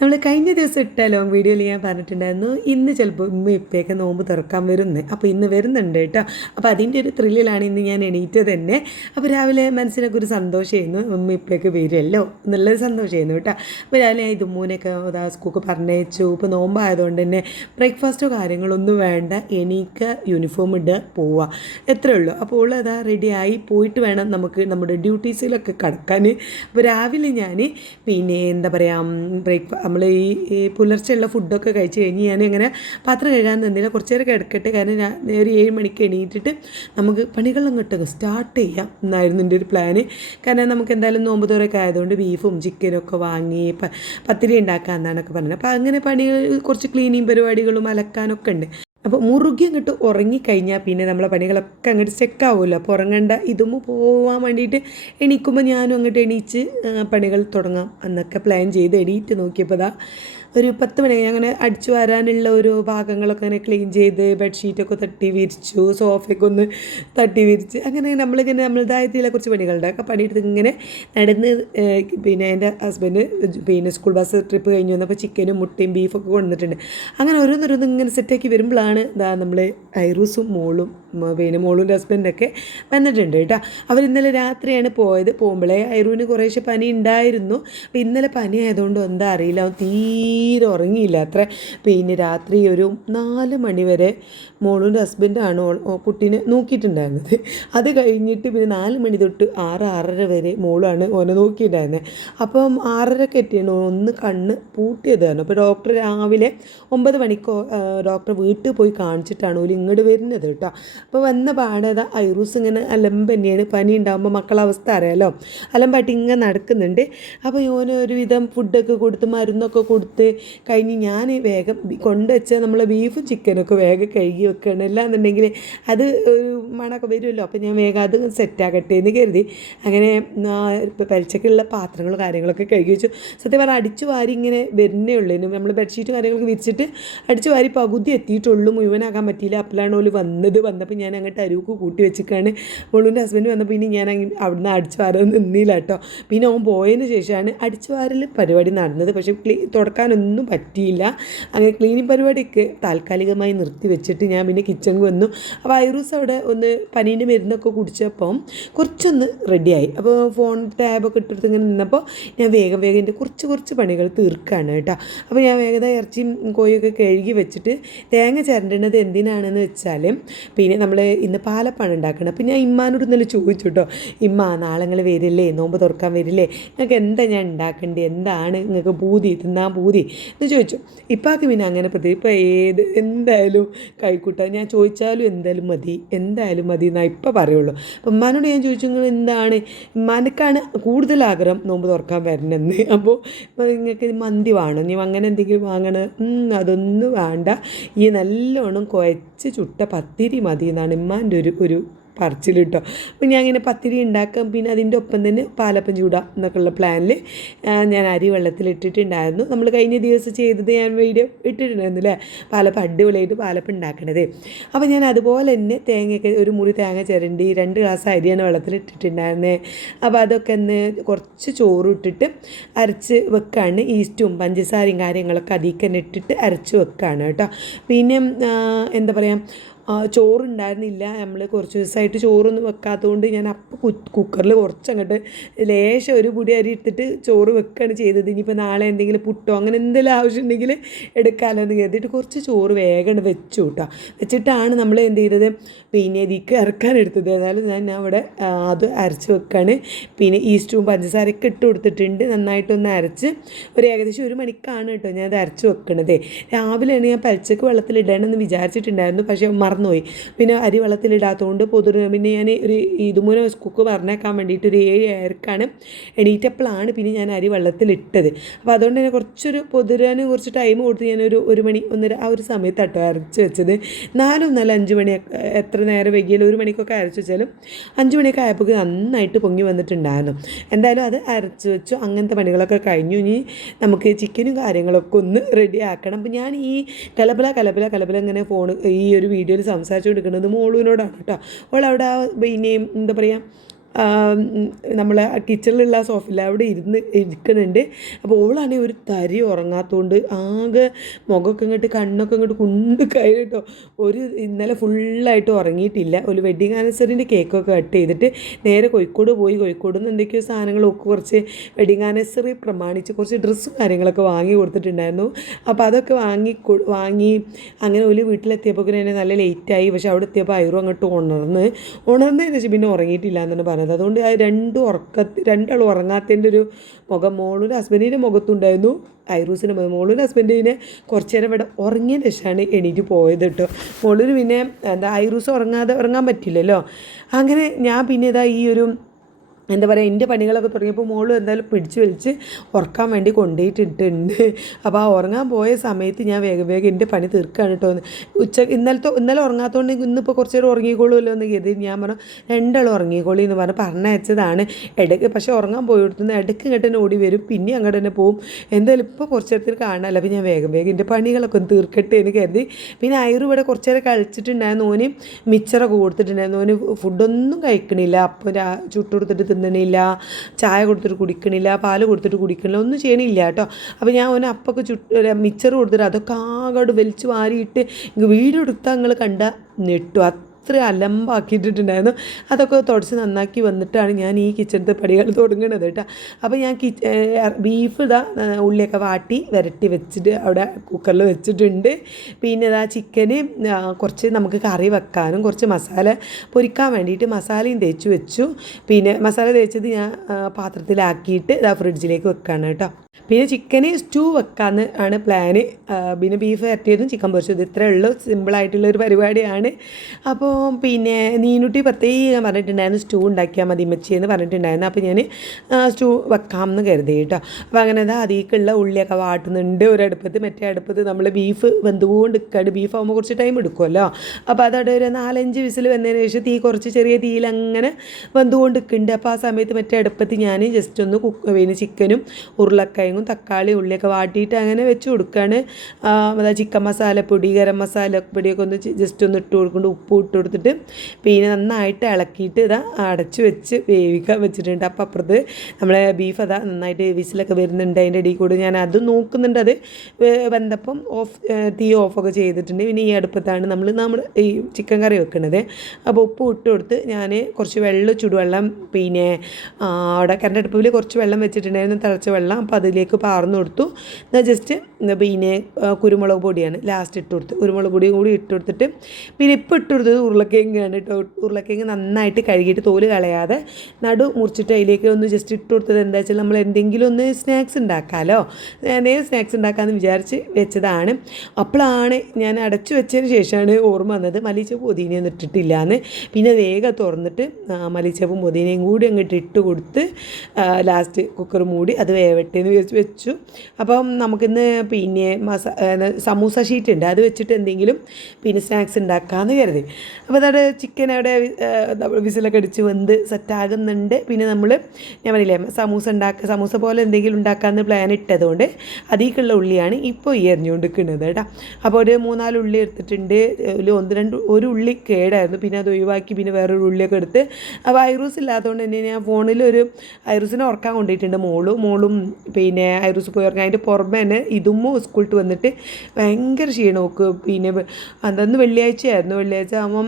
നമ്മൾ കഴിഞ്ഞ ദിവസം ഇട്ട ലോങ് വീഡിയോയിൽ ഞാൻ പറഞ്ഞിട്ടുണ്ടായിരുന്നു ഇന്ന് ചിലപ്പോൾ ഉമ്മ ഇപ്പയൊക്കെ നോമ്പ് തുറക്കാൻ വരുന്നത്. അപ്പോൾ ഇന്ന് വരുന്നുണ്ട് കേട്ടോ. അപ്പോൾ അതിൻ്റെ ഒരു ത്രില്ലിലാണ് ഇന്ന് ഞാൻ എണീറ്റത് തന്നെ. അപ്പോൾ രാവിലെ മനസ്സിനൊക്കെ ഒരു സന്തോഷമായിരുന്നു, ഉമ്മ ഇപ്പയൊക്കെ വരുമല്ലോ എന്നുള്ളൊരു സന്തോഷമായിരുന്നു കേട്ടോ. അപ്പോൾ രാവിലെ ഞാൻ ഇതുമ്മൂനൊക്കെ സ്കൂൾക്ക് പറഞ്ഞയച്ചു. ഇപ്പോൾ നോമ്പായതുകൊണ്ട് തന്നെ ബ്രേക്ക്ഫാസ്റ്റോ കാര്യങ്ങളൊന്നും വേണ്ട, എണീക്കുക, യൂണിഫോം ഇടുക, പോവുക, എത്രയേ ഉള്ളൂ. അപ്പോൾ ഉള്ളതാ റെഡിയായി പോയിട്ട് വേണം നമുക്ക് നമ്മുടെ ഡ്യൂട്ടീസിലൊക്കെ കടക്കാൻ. അപ്പോൾ രാവിലെ ഞാൻ പിന്നെ എന്താ പറയുക, നമ്മൾ ഈ പുലർച്ചെയുള്ള ഫുഡൊക്കെ കഴിച്ച് കഴിഞ്ഞ് ഞാനിങ്ങനെ പാത്രം കഴുകാൻ നിന്നില്ല, കുറച്ച് നേരം കിടക്കട്ടെ. കാരണം ഒരു 7 മണിക്ക് എണീറ്റിട്ട് നമുക്ക് പണികളങ്ങോട്ട് സ്റ്റാർട്ട് ചെയ്യാം എന്നായിരുന്നു എൻ്റെ ഒരു പ്ലാന്. കാരണം നമുക്ക് എന്തായാലും നോമ്പ് തുറയൊക്കെ ആയതുകൊണ്ട് ബീഫും ചിക്കനും ഒക്കെ വാങ്ങി പത്തിരി ഉണ്ടാക്കാം എന്നാണൊക്കെ പറഞ്ഞത്. അപ്പോൾ അങ്ങനെ പണികൾ, കുറച്ച് ക്ലീനിങ് പരിപാടികളും അലക്കാനൊക്കെ ഉണ്ട്. അപ്പോൾ മുറുകി അങ്ങോട്ട് ഉറങ്ങിക്കഴിഞ്ഞാൽ പിന്നെ നമ്മളെ പണികളൊക്കെ അങ്ങോട്ട് സ്റ്റെക്കാവുമല്ലോ. അപ്പോൾ ഉറങ്ങേണ്ട, ഇതും പോകാൻ വേണ്ടിയിട്ട് എണീക്കുമ്പോൾ ഞാനും അങ്ങോട്ട് എണീച്ച് പണികൾ തുടങ്ങാം എന്നൊക്കെ പ്ലാൻ ചെയ്ത് എണീറ്റ് നോക്കിയപ്പോൾ ഒരു 10 മണി അങ്ങനെ അടിച്ചു വരാനുള്ള ഒരു ഭാഗങ്ങളൊക്കെ അങ്ങനെ ക്ലീൻ ചെയ്ത് ബെഡ്ഷീറ്റൊക്കെ തട്ടി വിരിച്ചു, സോഫയൊക്കെ ഒന്ന് തട്ടി വിരിച്ച്, അങ്ങനെ നമ്മളിങ്ങനെ നമ്മളുടേതായിട്ടുള്ള കുറച്ച് പണികളുണ്ട്. ഒക്കെ പണിയെടുത്ത് ഇങ്ങനെ നടന്ന് പിന്നെ എൻ്റെ ഹസ്ബൻഡ് പിന്നെ സ്കൂൾ ബസ് ട്രിപ്പ് കഴിഞ്ഞ് വന്നപ്പോൾ ചിക്കനും മുട്ടയും ബീഫൊക്കെ കൊണ്ടുവന്നിട്ടുണ്ട്. അങ്ങനെ ഓരോന്നോരോന്ന് ഇങ്ങനെ സെറ്റാക്കി വരുമ്പോഴാണ് നമ്മൾ ഐറൂസും പിന്നെ മോളും ഹസ്ബൻഡൊക്കെ വന്നിട്ടുണ്ട് കേട്ടോ. അവർ ഇന്നലെ രാത്രിയാണ് പോയത്. പോകുമ്പോഴേ ഐറൂവിന് കുറേശ്ശെ പനി ഉണ്ടായിരുന്നു. അപ്പോൾ ഇന്നലെ പനി ആയതുകൊണ്ട് എന്താ അറിയില്ല, അവൻ തീരെ ഉറങ്ങിയില്ല അത്ര. പിന്നെ രാത്രി ഒരു 4 മണി വരെ മോളും ഹസ്ബൻഡാണ് കുട്ടീനെ നോക്കിയിട്ടുണ്ടായിരുന്നത്. അത് കഴിഞ്ഞിട്ട് പിന്നെ 4 മണി തൊട്ട് 6-6:30 വരെ മോളാണ് ഓനെ നോക്കിയിട്ടുണ്ടായിരുന്നത്. അപ്പം 6:30 എത്തിയാണ് ഒന്ന് കണ്ണ് പൂട്ടിയതാണ്. അപ്പോൾ ഡോക്ടർ രാവിലെ 9 മണിക്കോ ഡോക്ടർ വീട്ടിൽ പോയി കാണിച്ചിട്ടാണ് ഓല് ഇങ്ങോട്ട് വരുന്നത് കേട്ടോ. അപ്പോൾ വന്ന പാടേത ഐറൂസ് ഇങ്ങനെ അലമ്പ് തന്നെയാണ്. പനി ഉണ്ടാകുമ്പോൾ മക്കളെ അവസ്ഥ അറിയാമല്ലോ, അലമ്പായിട്ട് ഇങ്ങനെ നടക്കുന്നുണ്ട്. അപ്പോൾ ഓന് ഒരുവിധം ഫുഡൊക്കെ കൊടുത്ത് മരുന്നൊക്കെ കൊടുത്ത് കഴിഞ്ഞ് ഞാൻ വേഗം കൊണ്ടുവച്ച നമ്മളെ ബീഫും ചിക്കനൊക്കെ വേഗം കഴുകി വെക്കണം. അല്ലാന്നുണ്ടെങ്കിൽ അത് ഒരു മണമൊക്കെ വരുമല്ലോ. അപ്പോൾ ഞാൻ വേഗം അത് സെറ്റാക്കട്ടെ എന്ന് കരുതി അങ്ങനെ ഇപ്പോൾ പരിച്ചക്കുള്ള പാത്രങ്ങളും കാര്യങ്ങളൊക്കെ കഴുകി വെച്ചു. സത്യം പറഞ്ഞാൽ അടിച്ചു വാരി ഇങ്ങനെ വരുന്നേ ഉള്ളൂ. നമ്മൾ ബെഡ്ഷീറ്റ് കാര്യങ്ങളൊക്കെ വിരിച്ചിട്ട് അടിച്ചു വാരി പകുതി എത്തിയിട്ടുള്ളൂ, മുഴുവനാക്കാൻ പറ്റിയില്ല. അപ്പോഴാണ് ഓല് വന്നപ്പോൾ ഞാൻ അങ്ങോട്ട് അരുക്ക് കൂട്ടി വെച്ചിട്ടാണ്. മോളുൻ്റെ ഹസ്ബൻഡ് വന്നപ്പോൾ ഇനി ഞാൻ അവിടുന്ന് അടിച്ചു വാരാൻ നിന്നില്ല കേട്ടോ. പിന്നെ ഓൻ പോയതിന് ശേഷമാണ് അടിച്ചു വാരൽ പരിപാടി നടന്നത്. പക്ഷേ തുടക്കാനൊന്നും പറ്റിയില്ല. അങ്ങനെ ക്ലീനിങ് പരിപാടിയൊക്കെ താൽക്കാലികമായി നിർത്തി വെച്ചിട്ട് ഞാൻ പിന്നെ കിച്ചണിൽ വന്നു. അപ്പോൾ ഐറൂസ് അവിടെ ഒന്ന് പനീൻ്റെ മരുന്നൊക്കെ കുടിച്ചപ്പം കുറച്ചൊന്ന് റെഡിയായി. അപ്പോൾ ഫോൺ ടാബൊക്കെ ഇട്ടെടുത്ത് ഇങ്ങനെ നിന്നപ്പോൾ ഞാൻ വേഗം എൻ്റെ കുറച്ച് പണികൾ തീർക്കുകയാണ് കേട്ടോ. അപ്പോൾ ഞാൻ വേഗം ഇറച്ചിയും കോഴിയൊക്കെ കഴുകി വെച്ചിട്ട് തേങ്ങ ചിരണ്ടത് എന്തിനാണെന്ന് വെച്ചാൽ പിന്നെ നമ്മൾ ഇന്ന് പാലപ്പാണ് ഉണ്ടാക്കണം. അപ്പോൾ ഞാൻ ഇമ്മാനോട് ഇന്നലെ ചോദിച്ചു കേട്ടോ, ഇമ്മ നാളെ നിങ്ങൾ വരില്ലേ, നോമ്പ് തുറക്കാൻ വരില്ലേ, നിങ്ങൾക്ക് എന്താ ഞാൻ ഉണ്ടാക്കേണ്ടത്, എന്താണ് നിങ്ങൾക്ക് തിന്നാൻ പൂതി എന്ന് ചോദിച്ചു. ഇപ്പാക്ക് പിന്നെ അങ്ങനെ ഇപ്പോൾ എന്തായാലും കൈക്കൂട്ടാൻ ഞാൻ ചോദിച്ചാലും എന്തായാലും മതി എന്നാ ഇപ്പം പറയുള്ളൂ. അപ്പം ഉമ്മാനോട് ഞാൻ ചോദിച്ചു, നിങ്ങൾ എന്താണ്, ഉമ്മാനക്കാണ് കൂടുതൽ ആഗ്രഹം നോമ്പ് തുറക്കാൻ വരണമെന്ന്. അപ്പോൾ നിങ്ങൾക്ക് മന്തി വേണം, നീ അങ്ങനെ എന്തെങ്കിലും വാങ്ങണം, അതൊന്നും വേണ്ട, ഈ നല്ലോണം കുഴച്ച് ചുട്ട പത്തിരി മതി എന്നാണ് ഉമ്മാൻ്റെ ഒരു പറച്ചിൽ കേട്ടോ. അപ്പോൾ ഞാൻ ഇങ്ങനെ പത്തിരി ഉണ്ടാക്കാം, പിന്നെ അതിൻ്റെ ഒപ്പം തന്നെ പാലപ്പം ചൂടാം എന്നൊക്കെയുള്ള പ്ലാനിൽ ഞാൻ അരി വെള്ളത്തിലിട്ടിട്ടുണ്ടായിരുന്നു. നമ്മൾ കഴിഞ്ഞ ദിവസം ചെയ്തത് ഞാൻ വീഡിയോ ഇട്ടിട്ടുണ്ടായിരുന്നു അല്ലേ, പാലപ്പം അടിപൊളിയായിട്ട് പാലപ്പം ഉണ്ടാക്കണത്. അപ്പോൾ ഞാൻ അതുപോലെ തന്നെ തേങ്ങയൊക്കെ ഒരു മുറി തേങ്ങ ചിരണ്ടി 2 ഗ്ലാസ് അരിയാണ് വെള്ളത്തിലിട്ടിട്ടുണ്ടായിരുന്നത്. അപ്പോൾ അതൊക്കെ ഒന്ന് കുറച്ച് ചോറ് ഇട്ടിട്ട് അരച്ച് വെക്കുകയാണ്. ഈസ്റ്റും പഞ്ചസാരയും കാര്യങ്ങളൊക്കെ അതിൽ തന്നെ ഇട്ടിട്ട് അരച്ച് വെക്കുകയാണ് കേട്ടോ. പിന്നെ എന്താ പറയുക, ചോറുണ്ടായിരുന്നില്ല, നമ്മൾ കുറച്ച് ദിവസമായിട്ട് ചോറൊന്നും വെക്കാത്തതുകൊണ്ട് ഞാൻ അപ്പം കുക്കറിൽ കുറച്ചങ്ങോട്ട് ലേശം ഒരു പൊടി അരി എടുത്തിട്ട് ചോറ് വെക്കുകയാണ് ചെയ്തത്. ഇനിയിപ്പോൾ നാളെ എന്തെങ്കിലും പുട്ടോ അങ്ങനെ എന്തെങ്കിലും ആവശ്യമുണ്ടെങ്കിൽ എടുക്കാമല്ലോ എന്ന് കരുതിയിട്ട് കുറച്ച് ചോറ് വേഗം വെച്ചു കേട്ടോ. വെച്ചിട്ടാണ് നമ്മൾ എന്ത് ചെയ്തത്, പിന്നെ ഇതിക്ക് ഇറക്കാനെടുത്തത്. ഏതായാലും ഞാൻ അവിടെ അത് അരച്ച് വെക്കുകയാണ്. പിന്നെ ഈസ്റ്റും പഞ്ചസാരയൊക്കെ ഇട്ട് കൊടുത്തിട്ടുണ്ട്. നന്നായിട്ടൊന്ന് അരച്ച് ഏകദേശം 1 മണിക്കാണ് കേട്ടോ ഞാൻ അത് അരച്ച് വെക്കണത്. രാവിലെയാണ് ഞാൻ പച്ചക്ക് വെള്ളത്തിലിടണമെന്ന് വിചാരിച്ചിട്ടുണ്ടായിരുന്നു, പക്ഷേ മറന്നുപോയി. പിന്നെ അരി വെള്ളത്തിലിടാത്തതുകൊണ്ട് പിന്നെ ഞാൻ ഒരു ഇതുമൂലം കുക്ക് പറഞ്ഞേക്കാൻ വേണ്ടിയിട്ട് ഒരു 7-7:30 എണീറ്റപ്പോഴാണ് പിന്നെ ഞാൻ അരി വെള്ളത്തിലിട്ടത്. അപ്പോൾ അതുകൊണ്ട് തന്നെ കുറച്ചൊരു പൊതിരാൻ കുറച്ച് ടൈം കൊടുത്ത് ഞാനൊരു 1 മണി 1:30 ആ ഒരു സമയത്താട്ടോ അരച്ച് വെച്ചത്. 4-5 മണി എത്ര നേരം വൈകിയാലും 1 മണിക്കൊക്കെ അരച്ച് വെച്ചാലും 5 മണിയൊക്കെ ആയപ്പോൾ നന്നായിട്ട് പൊങ്ങി വന്നിട്ടുണ്ടായിരുന്നു. എന്തായാലും അത് അരച്ച് വെച്ചു. അങ്ങനത്തെ പണികളൊക്കെ കഴിഞ്ഞു. ഇനി നമുക്ക് ചിക്കനും കാര്യങ്ങളൊക്കെ ഒന്ന് റെഡി ആക്കണം. അപ്പോൾ ഞാൻ ഈ കലബല ഇങ്ങനെ ഈ ഒരു വീഡിയോയിൽ സംസാരിച്ചുകൊണ്ടിരിക്കുന്നത് മോളുവിനോടാണ് കേട്ടോ. അവളവിടെ പിന്നെ എന്താ പറയുക, നമ്മളെ കിച്ചണിലുള്ള സോഫയിൽ അവിടെ ഇരിക്കുന്നുണ്ട്. അപ്പോൾ ഓളാണെങ്കിൽ ഒരു തരി ഉറങ്ങാത്തതുകൊണ്ട് ആകെ മുഖമൊക്കെ ഇങ്ങോട്ട് കണ്ണൊക്കെ ഇങ്ങോട്ട് കൊണ്ട് കഴിഞ്ഞിട്ടോ ഇന്നലെ ഫുള്ളായിട്ട് ഉറങ്ങിയിട്ടില്ല. ഒരു വെഡ്ഡിങ് ആനിവേഴ്സറിൻ്റെ കേക്കൊക്കെ കട്ട് ചെയ്തിട്ട് നേരെ കോഴിക്കോട് പോയി. കോഴിക്കോട് നിന്ന് എന്തൊക്കെയോ സാധനങ്ങളൊക്കെ കുറച്ച് വെഡ്ഡിങ് ആനിവേഴ്സറി പ്രമാണിച്ച് കുറച്ച് ഡ്രസ്സും കാര്യങ്ങളൊക്കെ വാങ്ങി കൊടുത്തിട്ടുണ്ടായിരുന്നു. അപ്പോൾ അതൊക്കെ വാങ്ങി അങ്ങനെ ഒരു വീട്ടിലെത്തിയപ്പോൾ തന്നെ നല്ല ലേറ്റായി. പക്ഷെ അവിടെ എത്തിയപ്പോൾ ഐറു അങ്ങോട്ട് ഉണർന്നതിന് ശേഷം പിന്നെ ഉറങ്ങിയിട്ടില്ല എന്നാണ് പറഞ്ഞത്. അതുകൊണ്ട് ആ രണ്ടാളും ഉറങ്ങാത്തതിൻ്റെ ഒരു മുഖം മോളൂർ ഹസ്ബൻഡിൻ്റെ മുഖത്തുണ്ടായിരുന്നു, ഐറൂസിൻ്റെ മോളൂർ ഹസ്ബൻഡിനെ കുറച്ച് നേരം ഇവിടെ ഉറങ്ങിയതിന് ശേഷമാണ് എണീറ്റ് പോയത് കേട്ടോ. മോളൂർ പിന്നെ ഐറൂസ് ഉറങ്ങാൻ പറ്റില്ലല്ലോ. അങ്ങനെ ഞാൻ പിന്നെ ഈ ഒരു എന്താ പറയുക, എൻ്റെ പണികളൊക്കെ തുടങ്ങിയപ്പോൾ മോളും എന്തായാലും പിടിച്ച് വലിച്ച് ഉറക്കാൻ വേണ്ടി കൊണ്ടുപോയിട്ടിട്ടുണ്ട്. അപ്പോൾ ആ ഉറങ്ങാൻ പോയ സമയത്ത് ഞാൻ വേഗം എൻ്റെ പണി തീർക്കുകയാണ് കേട്ടോ. ഇന്നലെ ഉറങ്ങാത്തതുകൊണ്ട് ഇന്നിപ്പോൾ കുറച്ച് നേരം ഉറങ്ങിക്കോളുമല്ലോ എന്ന് കരുതി ഞാൻ പറഞ്ഞു രണ്ടാളും ഉറങ്ങിക്കോളി എന്ന് പറഞ്ഞയച്ചതാണ്. ഇടയ്ക്ക് പക്ഷേ ഉറങ്ങാൻ പോയിടുത്തുനിന്ന് ഇടയ്ക്ക് ഇങ്ങോട്ട് തന്നെ ഓടി വരും, പിന്നെ അങ്ങോട്ട് തന്നെ പോവും. എന്തായാലും ഇപ്പോൾ കുറച്ച് നേരത്തിൽ കാണാമല്ലോ. അപ്പോൾ ഞാൻ വേഗം എൻ്റെ പണികളൊക്കെ ഒന്ന് തീർക്കട്ടെ എന്ന് കരുതി. പിന്നെ ഐറു ഇവിടെ കുറച്ച് നേരം കളിച്ചിട്ടുണ്ടായിരുന്നു. ഓന് മിച്ചറൊക്കെ കൊടുത്തിട്ടുണ്ടായിരുന്നു. ഓന് ഫുഡൊന്നും കഴിക്കണില്ല. അപ്പോൾ ചുട്ട് കൊടുത്തിട്ട് തിന്നണില്ല, ചായ കൊടുത്തിട്ട് കുടിക്കണില്ല, പാല് കൊടുത്തിട്ട് കുടിക്കണില്ല, ഒന്നും ചെയ്യണില്ല കേട്ടോ. അപ്പോൾ ഞാൻ ഓനെ അപ്പൊക്കെ മിച്ചർ കൊടുത്തിട്ട് അതൊക്കെ ആകോട് വലിച്ചു വാരിയിട്ട് വീഡിയോ എടുത്താൽ നിങ്ങൾ കണ്ട നെട്ടു. അത്ര അലമ്പാക്കിയിട്ടുണ്ടായിരുന്നു. അതൊക്കെ തുടച്ച് നന്നാക്കി വന്നിട്ടാണ് ഞാൻ ഈ കിച്ചണത്തെ പടികൾ തുടങ്ങുന്നത് കേട്ടോ. അപ്പോൾ ഞാൻ ബീഫ് ഉള്ളിയൊക്കെ വാട്ടി വരട്ടി വെച്ചിട്ട് അവിടെ കുക്കറിൽ വെച്ചിട്ടുണ്ട്. പിന്നെ ചിക്കന് കുറച്ച് നമുക്ക് കറി വെക്കാനും കുറച്ച് മസാല പൊരിക്കാൻ വേണ്ടിയിട്ട് മസാലയും തേച്ച് വെച്ചു. പിന്നെ മസാല തേച്ചത് ഞാൻ പാത്രത്തിലാക്കിയിട്ട് ഫ്രിഡ്ജിലേക്ക് വെക്കുകയാണ് കേട്ടോ. പിന്നെ ചിക്കന് സ്റ്റൂ വെക്കാമെന്ന് ആണ് പ്ലാന്. പിന്നെ ബീഫ് വരട്ടിയതും ചിക്കൻ പൊരിച്ചതും ഇത്രയേ ഉള്ളൂ. സിമ്പിളായിട്ടുള്ളൊരു പരിപാടിയാണ്. അപ്പോൾ പിന്നെ നീനുട്ടി പ്രത്യേകം പറഞ്ഞിട്ടുണ്ടായിരുന്നു സ്റ്റൂ ഉണ്ടാക്കിയാൽ മതി മെച്ചി എന്ന് പറഞ്ഞിട്ടുണ്ടായിരുന്നു. അപ്പോൾ ഞാൻ സ്റ്റൂ വെക്കാമെന്ന് കരുതി കേട്ടോ. അപ്പോൾ അങ്ങനെ അതിലേക്കുള്ള ഉള്ളിയൊക്കെ വാട്ടുന്നുണ്ട് ഒരടുപ്പത്ത്. മറ്റേ അടുപ്പത്ത് നമ്മൾ ബീഫ് വെന്തുകൊണ്ട് നിൽക്കുകയാണ്. ബീഫ് ആകുമ്പോൾ കുറച്ച് ടൈം എടുക്കുമല്ലോ. അപ്പോൾ അതവിടെ ഒരു 4-5 വിസിൽ വന്നതിന് ശേഷം കുറച്ച് ചെറിയ തീയിൽ അങ്ങനെ വെന്തുകൊണ്ട് നിൽക്കുന്നുണ്ട്. അപ്പോൾ ആ സമയത്ത് മറ്റേ അടുപ്പത്ത് ഞാൻ ജസ്റ്റ് ഒന്ന് പിന്നെ ചിക്കനും ഉരുളക്കിഴങ്ങും തക്കാളി ഉള്ളിയൊക്കെ വാട്ടിയിട്ട് അങ്ങനെ വെച്ച് കൊടുക്കുകയാണ്. ചിക്കൻ മസാലപ്പൊടി ഗരം മസാലപ്പൊടിയൊക്കെ ഒന്ന് ജസ്റ്റ് ഒന്ന് ഇട്ട് കൊടുക്കുന്നുണ്ട്. ഉപ്പ് ഇട്ട് കൊടുത്തിട്ട് പിന്നെ നന്നായിട്ട് ഇളക്കിയിട്ട് അടച്ച് വെച്ച് വേവിക്കാൻ വെച്ചിട്ടുണ്ട്. അപ്പോൾ അപ്പുറത്ത് നമ്മളെ ബീഫ് നന്നായിട്ട് വിസിലൊക്കെ വരുന്നുണ്ട്. അതിൻ്റെ ഇടയിൽ കൂടെ ഞാൻ അത് നോക്കുന്നുണ്ട്. അത് വെന്തപ്പം തീ ഓഫൊക്കെ ചെയ്തിട്ടുണ്ട്. പിന്നെ ഈ അടുപ്പത്താണ് നമ്മൾ ഈ ചിക്കൻ കറി വെക്കുന്നത്. അപ്പോൾ ഉപ്പ് ഇട്ട് കൊടുത്ത് ഞാൻ കുറച്ച് ചുടുവെള്ളം പിന്നെ അവിടെ കറണ്ട് അടുപ്പിൽ കുറച്ച് വെള്ളം വെച്ചിട്ടുണ്ടായിരുന്നു, തിളച്ച വെള്ളം. അപ്പോൾ അതിലേക്ക് പാർന്നു കൊടുത്തു. എന്നാൽ ജസ്റ്റ് പിന്നെ കുരുമുളക് പൊടിയാണ് ലാസ്റ്റ് ഇട്ട് കൊടുത്ത്, കുരുമുളക് പൊടിയും കൂടി ഇട്ട് കൊടുത്തിട്ട് പിന്നെ ഇപ്പോൾ ഇട്ട് കൊടുത്തത് ഉരുളക്കിഴങ്ങാണ് കേട്ടോ. ഉരുളക്കിഴങ്ങ് നന്നായിട്ട് കഴുകിയിട്ട് തോല് കളയാതെ മുറിച്ചിട്ട് അതിലേക്ക് ഒന്ന് ജസ്റ്റ് ഇട്ട് കൊടുത്തത് എന്താ വെച്ചാൽ നമ്മൾ എന്തെങ്കിലും ഒന്ന് സ്നാക്സ് ഉണ്ടാക്കാമല്ലോ, എന്തെങ്കിലും സ്നാക്സ് ഉണ്ടാക്കാമെന്ന് വിചാരിച്ച് വെച്ചതാണ്. അപ്പോഴാണ് ഞാൻ അടച്ചു വെച്ചതിന് ശേഷമാണ് ഓർമ്മ വന്നത് മല്ലിച്ചപ്പ് പുതിനയൊന്നും ഇട്ടിട്ടില്ല എന്ന്. പിന്നെ വേഗം തുറന്നിട്ട് മല്ലിച്ചപ്പും പുതിനയും കൂടി അങ്ങോട്ട് ഇട്ട് കൊടുത്ത് ലാസ്റ്റ് കുക്കർ മൂടി അത് വേവട്ടെ എന്ന് വെച്ചു. അപ്പം നമുക്കിന്ന് പിന്നെ സമൂസ ഷീറ്റ് ഉണ്ട്, അത് വെച്ചിട്ട് എന്തെങ്കിലും പിന്നെ സ്നാക്സ് ഉണ്ടാക്കാമെന്ന് കരുതി. അപ്പോൾ അതവിടെ ചിക്കൻ അവിടെ വിസിലൊക്കെ അടിച്ച് വെന്ത് സെറ്റാകുന്നുണ്ട്. പിന്നെ ഞാൻ പറയില്ലേ സമൂസ പോലെ എന്തെങ്കിലും ഉണ്ടാക്കാമെന്ന് പ്ലാൻ ഇട്ടതുകൊണ്ട് അതിലേക്കുള്ള ഉള്ളിയാണ് ഇപ്പോൾ ഈ എറിഞ്ഞുകൊണ്ടിരിക്കുന്നത് കേട്ടോ. അപ്പോൾ ഒരു 3-4 ഉള്ളി എടുത്തിട്ടുണ്ട്. ഒരു ഉള്ളി കേടായിരുന്നു, പിന്നെ അത് ഒഴിവാക്കി പിന്നെ വേറൊരു ഉള്ളിയൊക്കെ എടുത്ത്. അപ്പോൾ ഐറൂസ് ഇല്ലാത്തതുകൊണ്ട് തന്നെ ഞാൻ ഫോണിൽ ഒരു ഐറൂസിനെ ഉറക്കാൻ കൊണ്ടുപോയിട്ടുണ്ട്. മോളും പിന്നെ ഐറൂസ് പോയി ഉറങ്ങാൻ. അതിൻ്റെ പുറമെ തന്നെ ഇതുമ്മോ സ്കൂളിട്ട് വന്നിട്ട് ഭയങ്കര ക്ഷീണമൊക്കെ. പിന്നെ അന്ന് വെള്ളിയാഴ്ചയായിരുന്നു. വെള്ളിയാഴ്ച ആകുമ്പം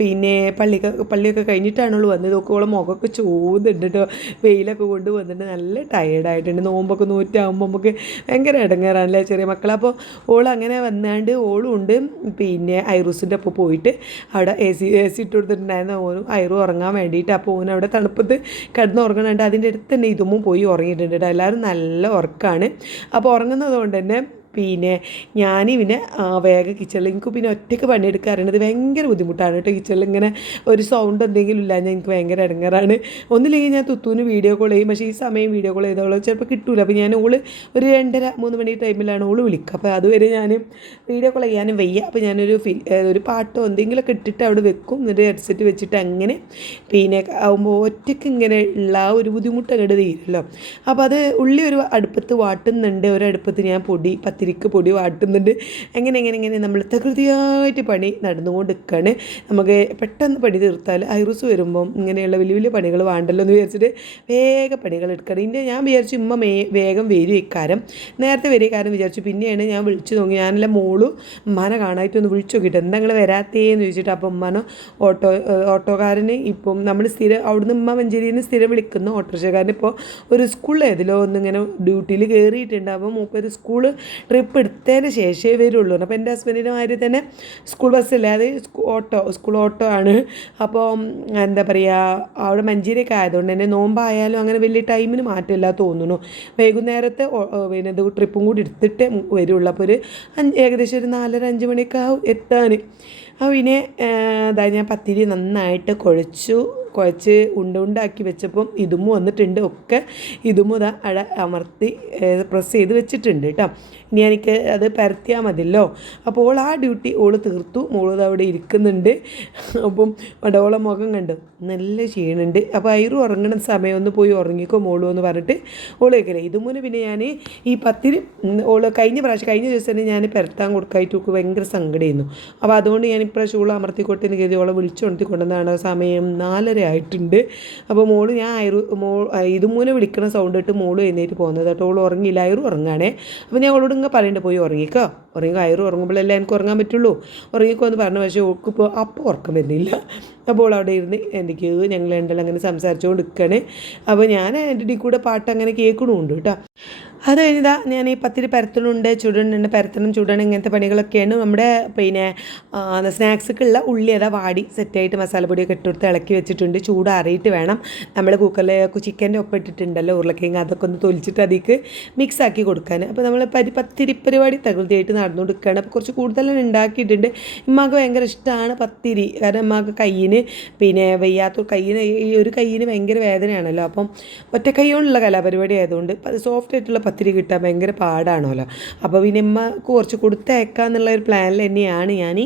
പിന്നെ പള്ളിയൊക്കെ കഴിഞ്ഞിട്ടാണുള്ളൂ വന്നത്. ഓളെ മുഖമൊക്കെ ചോന്നുണ്ട് കേട്ടോ. വെയിലൊക്കെ കൊണ്ട് വന്നിട്ട് നല്ല ടയേർഡായിട്ടുണ്ട്. നോമ്പൊക്കെ നൂറ്റാകുമ്പോൾ നമുക്ക് ഭയങ്കര ഇടങ്ങേറാണല്ലേ ചെറിയ മക്കൾ. അപ്പോൾ അങ്ങനെ വന്നാണ്ട് ഓളും ഉണ്ട് പിന്നെ ഐറൂസിൻ്റെ ഒപ്പം പോയിട്ട് അവിടെ എ സി ഇട്ട് കൊടുത്തിട്ടുണ്ടായിരുന്നു. ഓനും ഐറു ഉറങ്ങാൻ വേണ്ടിയിട്ട്. അപ്പോൾ ഓനവിടെ തണുപ്പത്ത് കിടന്ന് ഉറങ്ങണുണ്ട്. അതിൻ്റെ അടുത്ത് തന്നെ ഇതുമ്പോൾ പോയി ഉറങ്ങിയിട്ടുണ്ട് കേട്ടോ. എല്ലാവരും നല്ല ഉറക്കമാണ്. അപ്പോൾ ഉറങ്ങുന്നത് കൊണ്ട് തന്നെ പിന്നെ ഞാൻ പിന്നെ വേഗം കിച്ചണിൽ എനിക്ക് പിന്നെ ഒറ്റയ്ക്ക് പണിയെടുക്കാറുണ്ട്. ഭയങ്കര ബുദ്ധിമുട്ടാണ് കേട്ടോ. കിച്ചണിൽ ഇങ്ങനെ ഒരു സൗണ്ട് എന്തെങ്കിലും ഇല്ല ഞാൻ എനിക്ക് ഭയങ്കര ഇടങ്ങാറാണ്. ഒന്നില്ലെങ്കിൽ ഞാൻ തുത്തൂന് വീഡിയോ കോൾ ചെയ്യും, പക്ഷേ ഈ സമയം വീഡിയോ കോൾ ചെയ്തോളൂ ചിലപ്പോൾ കിട്ടൂല. അപ്പോൾ ഞാൻ ഓള് ഒരു 2:30-3 മണി ടൈമിലാണ് ഓള് വിളിക്കുക. അപ്പോൾ അതുവരെ ഞാൻ വീഡിയോ കോൾ ചെയ്യാനും വയ്യ. അപ്പോൾ ഞാനൊരു ഒരു പാട്ടോ എന്തെങ്കിലുമൊക്കെ ഇട്ടിട്ട് അവിടെ വെക്കും. എന്നിട്ട് ഹെഡ്സെറ്റ് വെച്ചിട്ട് അങ്ങനെ പിന്നെ ആകുമ്പോൾ ഒറ്റയ്ക്ക് ഇങ്ങനെ ഉള്ള ഒരു ബുദ്ധിമുട്ട് അങ്ങോട്ട് തീരുമല്ലോ. അപ്പോൾ അത് ഉള്ളി ഒരു അടുപ്പത്ത് വാട്ടുന്നുണ്ട്, ഒരടുപ്പത്ത് ഞാൻ പത്തിരിക്ക് പൊടി വാട്ടുന്നുണ്ട്. എങ്ങനെ നമ്മൾ തകൃതിയായിട്ട് പണി നടന്നുകൊണ്ട് നിൽക്കുകയാണ്. നമുക്ക് പെട്ടെന്ന് പണി തീർത്താൽ ഐറൂസ് വരുമ്പം ഇങ്ങനെയുള്ള വലിയ വലിയ പണികൾ വേണ്ടല്ലോ എന്ന് വിചാരിച്ചിട്ട് വേഗം പണികൾ എടുക്കണം. ഇതിൻ്റെ ഞാൻ വിചാരിച്ചു ഉമ്മ വേഗം വരും ഇക്കാരം, നേരത്തെ വരിക കാരണം വിചാരിച്ചു. പിന്നെയാണ് ഞാൻ വിളിച്ചു നോക്കി, ഞാനല്ല മോളും ഉമ്മാനെ കാണാനായിട്ടൊന്ന് വിളിച്ചു നോക്കിയിട്ട് എന്താ നിങ്ങൾ വരാത്തേന്ന് ചോദിച്ചിട്ട്. അപ്പോൾ ഉമ്മാനോ ഓട്ടോക്കാരന് ഇപ്പം നമ്മൾ സ്ഥിരം അവിടുന്ന് ഉമ്മ മഞ്ചേരിയിൽ നിന്ന് സ്ഥിരം വിളിക്കുന്ന ഓട്ടോറിക്ഷക്കാരൻ ഇപ്പോൾ ഒരു സ്കൂളിൽ ഏതിലോ ഒന്നിങ്ങനെ ഡ്യൂട്ടിയിൽ കയറിയിട്ടുണ്ട്. അപ്പോൾ മൂപ്പര് സ്കൂൾ ട്രിപ്പ് എടുത്തതിന് ശേഷമേ വരുള്ളൂ. അപ്പോൾ എൻ്റെ ഹസ്ബൻഡിൻ്റെ മാതിരി തന്നെ സ്കൂൾ ബസ്സില്ലാതെ സ്കൂൾ ഓട്ടോ ആണ്. അപ്പോൾ എന്താ പറയുക, അവിടെ മഞ്ചേരിയൊക്കെ ആയതുകൊണ്ട് തന്നെ നോമ്പായാലും അങ്ങനെ വലിയ ടൈമിന് മാറ്റമില്ല തോന്നുന്നു. വൈകുന്നേരത്തെ പിന്നെ ഇത് ട്രിപ്പും കൂടി എടുത്തിട്ട് വരുള്ളൂ. അപ്പോൾ ഒരു ഏകദേശം ഒരു 4:30-5 മണിയൊക്കെ ആവും എത്താൻ. പിന്നെ ഞാൻ പത്തിരി നന്നായിട്ട് കുഴച്ച് ഉണ്ടാക്കി വെച്ചപ്പം ഇതുമ്മ വന്നിട്ടുണ്ട്. ഒക്കെ ഇതുമ്മ അട അമർത്തി പ്രസ് ചെയ്ത് വെച്ചിട്ടുണ്ട് കേട്ടോ. ഇനി എനിക്ക് അത് പരത്തിയാൽ മതിയല്ലോ. അപ്പോൾ ഓൾ ആ ഡ്യൂട്ടി ഓൾ തീർത്തു. മോളത് അവിടെ ഇരിക്കുന്നുണ്ട്. അപ്പം ഓളെ മുഖം കണ്ടു നല്ല ക്ഷീണുണ്ട്. അപ്പോൾ ഐറു ഉറങ്ങണ സമയം ഒന്ന് പോയി ഉറങ്ങിക്കോ മോളൂ എന്ന് പറഞ്ഞിട്ട് ഓൾ കേൾക്കില്ല. ഇതുമൂന്ന് പിന്നെ ഞാൻ ഈ പത്തിരി കഴിഞ്ഞ ദിവസം തന്നെ ഞാൻ പരത്താൻ കൊടുക്കായിട്ട് ഓൾക്ക് ഭയങ്കര സങ്കടമായിരുന്നു. അപ്പോൾ അതുകൊണ്ട് ഞാൻ ഇപ്രാവശ്യം ഓൾ അമർത്തിക്കോട്ടെന്ന് കരുതി ഓളെ വിളിച്ചുകൊണ്ടിക്കൊണ്ടെന്നാണ്. സമയം 4:30 ആയിട്ടുണ്ട്. അപ്പോൾ മോള് ഞാൻ ഇതുമൂന്ന് വിളിക്കണ സൗണ്ട് ഇട്ട് മോള് എഴുന്നേറ്റ് പോകുന്നത് കേട്ടോ. ഓൾ ഉറങ്ങിയില്ല, ഐറു ഉറങ്ങാണേ. അപ്പോൾ ഞാൻ ഓളോട് ഇങ്ങനെ പറയണ്ട പോയി ഉറങ്ങിക്കോ ഐറു ഉറങ്ങുമ്പോഴല്ലേ എനിക്ക് ഉറങ്ങാൻ പറ്റുള്ളൂ, ഉറങ്ങിക്കോ എന്ന് പറഞ്ഞു. പക്ഷേ ഓൾക്കിപ്പോൾ അപ്പോൾ ഉറക്കം വരുന്നില്ല. അപ്പോൾ അവിടെ ഇരുന്ന് എനിക്ക് ഞങ്ങൾ രണ്ടെല്ലാം അങ്ങനെ സംസാരിച്ചുകൊണ്ട് നിൽക്കുകയാണ്. അപ്പോൾ ഞാൻ എൻ്റെ ഇടയിൽ കൂടെ പാട്ട് അങ്ങനെ കേൾക്കണമുണ്ട് കേട്ടോ. അത് കഴിഞ്ഞതാ ഞാൻ ഈ പത്തിരി പരത്തലുണ്ട്, ചുടുന്നുണ്ട്, ചുടണം ഇങ്ങനത്തെ പണികളൊക്കെയാണ്. നമ്മുടെ പിന്നെ സ്നാക്സൊക്കെയുള്ള ഉള്ളി അതാ വാടി സെറ്റായിട്ട് മസാലപ്പൊടിയൊക്കെ ഇട്ടുകൊടുത്ത് ഇളക്കി വെച്ചിട്ടുണ്ട്. ചൂടാറിയിട്ട് വേണം നമ്മൾ കുക്കറിൽ ചിക്കൻ്റെ ഒപ്പം ഇട്ടിട്ടുണ്ടല്ലോ ഉരുളക്കിഴങ്ങ്, അതൊക്കെ ഒന്ന് തൊലിച്ചിട്ട് അതിലേക്ക് മിക്സ് ആക്കി കൊടുക്കാൻ. അപ്പോൾ നമ്മൾ പത്തിരി പരിപാടി തകൃതിയായിട്ട് നടന്നുകൊടുക്കുകയാണ്. അപ്പോൾ കുറച്ച് കൂടുതലാണ് ഉണ്ടാക്കിയിട്ടുണ്ട്. ഉമ്മാക്ക് ഭയങ്കര ഇഷ്ടമാണ് പത്തിരി. കാരണം ഉമ്മാക്ക് കയ്യിന് പിന്നെ വയ്യാത്ത ഈ ഒരു കയ്യിന് ഭയങ്കര വേദനയാണല്ലോ. അപ്പം ഒറ്റ കൈ കൊണ്ടുള്ള കലാപരിപാടി ആയതുകൊണ്ട് സോഫ്റ്റ് ആയിട്ടുള്ള പത്തിരി കിട്ടാൻ ഭയങ്കര പാടാണല്ലോ. അപ്പോൾ പിന്നെ ഉമ്മക്ക് കുറച്ച് കൊടുത്തയക്കാന്നുള്ള ഒരു പ്ലാനിൽ തന്നെയാണ് ഞാൻ